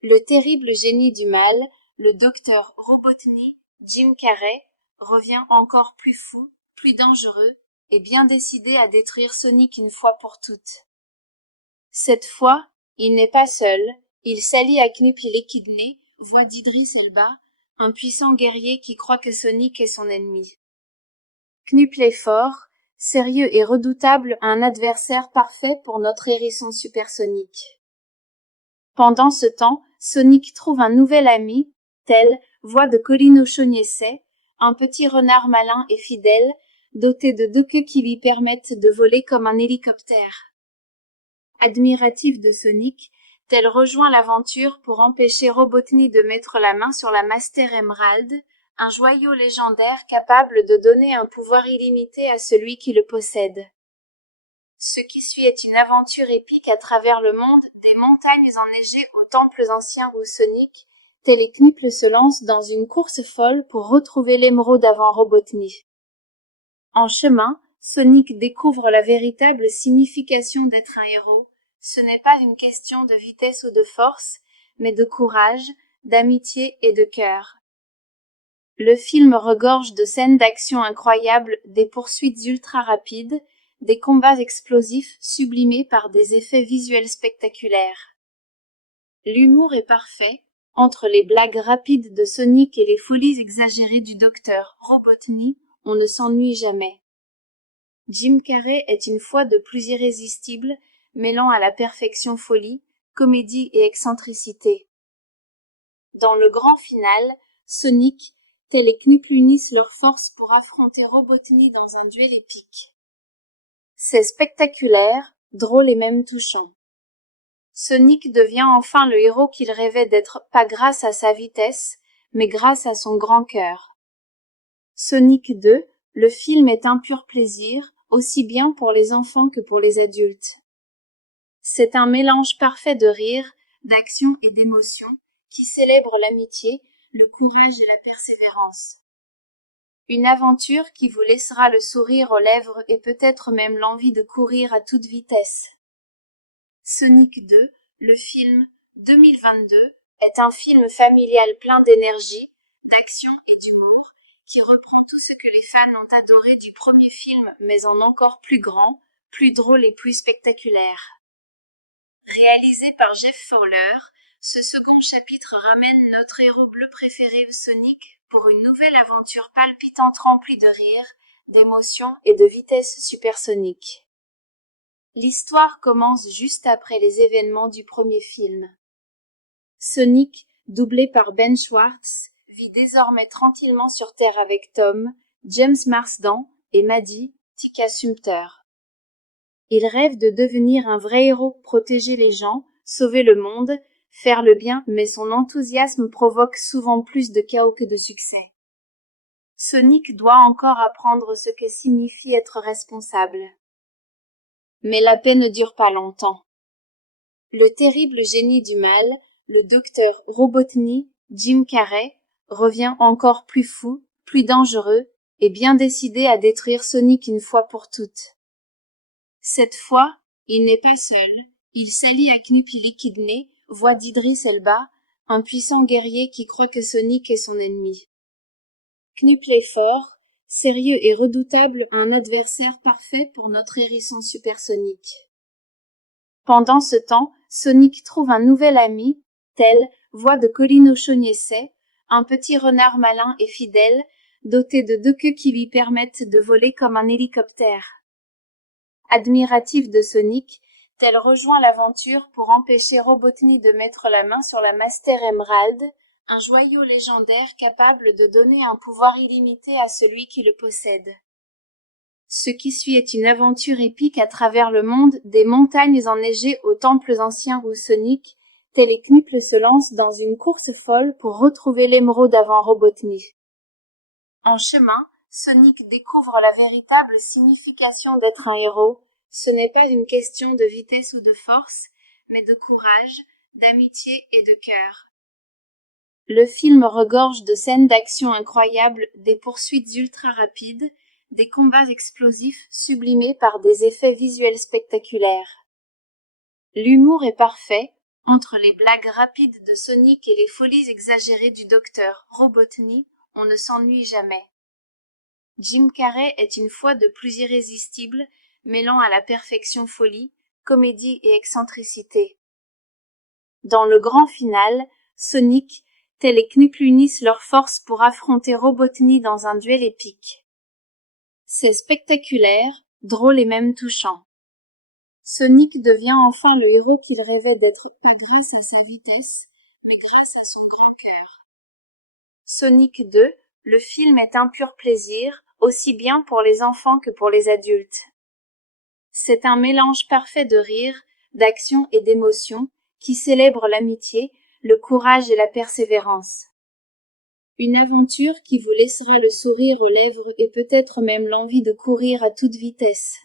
Le terrible génie du mal, le docteur Robotnik, Jim Carrey, revient encore plus fou, plus dangereux, et bien décidé à détruire Sonic une fois pour toutes. Cette fois, il n'est pas seul, il s'allie à Knuppy l'Échidné, voix d'Idris Elba, un puissant guerrier qui croit que Sonic est son ennemi. Knuppy est fort, sérieux et redoutable, un adversaire parfait pour notre hérisson supersonique. Pendant ce temps, Sonic trouve un nouvel ami, tel, voix de Colin O'Shaughnessy, un petit renard malin et fidèle, doté de 2 queues qui lui permettent de voler comme un hélicoptère. Admiratif de Sonic, tel rejoint l'aventure pour empêcher Robotnik de mettre la main sur la Master Emerald, un joyau légendaire capable de donner un pouvoir illimité à celui qui le possède. Ce qui suit est une aventure épique à travers le monde, des montagnes enneigées aux temples anciens où Sonic, tel et Knuppy se lance dans une course folle pour retrouver l'émeraude avant Robotnik. En chemin, Sonic découvre la véritable signification d'être un héros. Ce n'est pas une question de vitesse ou de force, mais de courage, d'amitié et de cœur. Le film regorge de scènes d'action incroyables, des poursuites ultra rapides, des combats explosifs sublimés par des effets visuels spectaculaires. L'humour est parfait, entre les blagues rapides de Sonic et les folies exagérées du docteur Robotnik, on ne s'ennuie jamais. Jim Carrey est une fois de plus irrésistible, mêlant à la perfection folie, comédie et excentricité. Dans le grand final, Sonic, tel et Knuppy unissent leurs forces pour affronter Robotnik dans un duel épique. C'est spectaculaire, drôle et même touchant. Sonic devient enfin le héros qu'il rêvait d'être, pas grâce à sa vitesse, mais grâce à son grand cœur. Sonic 2, le film est un pur plaisir, aussi bien pour les enfants que pour les adultes. C'est un mélange parfait de rire, d'action et d'émotion, qui célèbre l'amitié, le courage et la persévérance. Une aventure qui vous laissera le sourire aux lèvres et peut-être même l'envie de courir à toute vitesse. Sonic 2, le film 2022, est un film familial plein d'énergie, d'action et d'humour, qui reprend tout ce que les fans ont adoré du premier film, mais en encore plus grand, plus drôle et plus spectaculaire. Réalisé par Jeff Fowler, ce second chapitre ramène notre héros bleu préféré Sonic pour une nouvelle aventure palpitante remplie de rire, d'émotion et de vitesse supersonique. L'histoire commence juste après les événements du premier film. Sonic, doublé par Ben Schwartz, vit désormais tranquillement sur Terre avec Tom, James Marsden et Maddie, Tika Sumpter. Il rêve de devenir un vrai héros, protéger les gens, sauver le monde, faire le bien, mais son enthousiasme provoque souvent plus de chaos que de succès. Sonic doit encore apprendre ce que signifie être responsable. Mais la paix ne dure pas longtemps. Le terrible génie du mal, le docteur Robotnik, Jim Carrey, revient encore plus fou, plus dangereux, et bien décidé à détruire Sonic une fois pour toutes. Cette fois, il n'est pas seul, il s'allie à Knuppy l'Échidné, voix d'Idris Elba, un puissant guerrier qui croit que Sonic est son ennemi. Knuppy est fort, sérieux et redoutable, un adversaire parfait pour notre hérisson supersonique. Pendant ce temps, Sonic trouve un nouvel ami, tel, voix de Colin O'Shaughnessy, un petit renard malin et fidèle, doté de 2 queues qui lui permettent de voler comme un hélicoptère. Admiratif de Sonic, tel rejoint l'aventure pour empêcher Robotnik de mettre la main sur la Master Emerald, un joyau légendaire capable de donner un pouvoir illimité à celui qui le possède. Ce qui suit est une aventure épique à travers le monde, des montagnes enneigées aux temples anciens où Sonic, tel et Knuppy se lance dans une course folle pour retrouver l'émeraude avant Robotnik. En chemin, Sonic découvre la véritable signification d'être un héros. Ce n'est pas une question de vitesse ou de force, mais de courage, d'amitié et de cœur. Le film regorge de scènes d'action incroyables, des poursuites ultra rapides, des combats explosifs sublimés par des effets visuels spectaculaires. L'humour est parfait, entre les blagues rapides de Sonic et les folies exagérées du docteur Robotnik, on ne s'ennuie jamais. Jim Carrey est une fois de plus irrésistible, mêlant à la perfection folie, comédie et excentricité. Dans le grand final, Sonic, tel et Knuckles unissent leurs forces pour affronter Robotnik dans un duel épique. C'est spectaculaire, drôle et même touchant. Sonic devient enfin le héros qu'il rêvait d'être, pas grâce à sa vitesse, mais grâce à son grand cœur. Sonic 2, le film est un pur plaisir, aussi bien pour les enfants que pour les adultes. C'est un mélange parfait de rire, d'action et d'émotion, qui célèbre l'amitié, le courage et la persévérance. Une aventure qui vous laissera le sourire aux lèvres et peut-être même l'envie de courir à toute vitesse.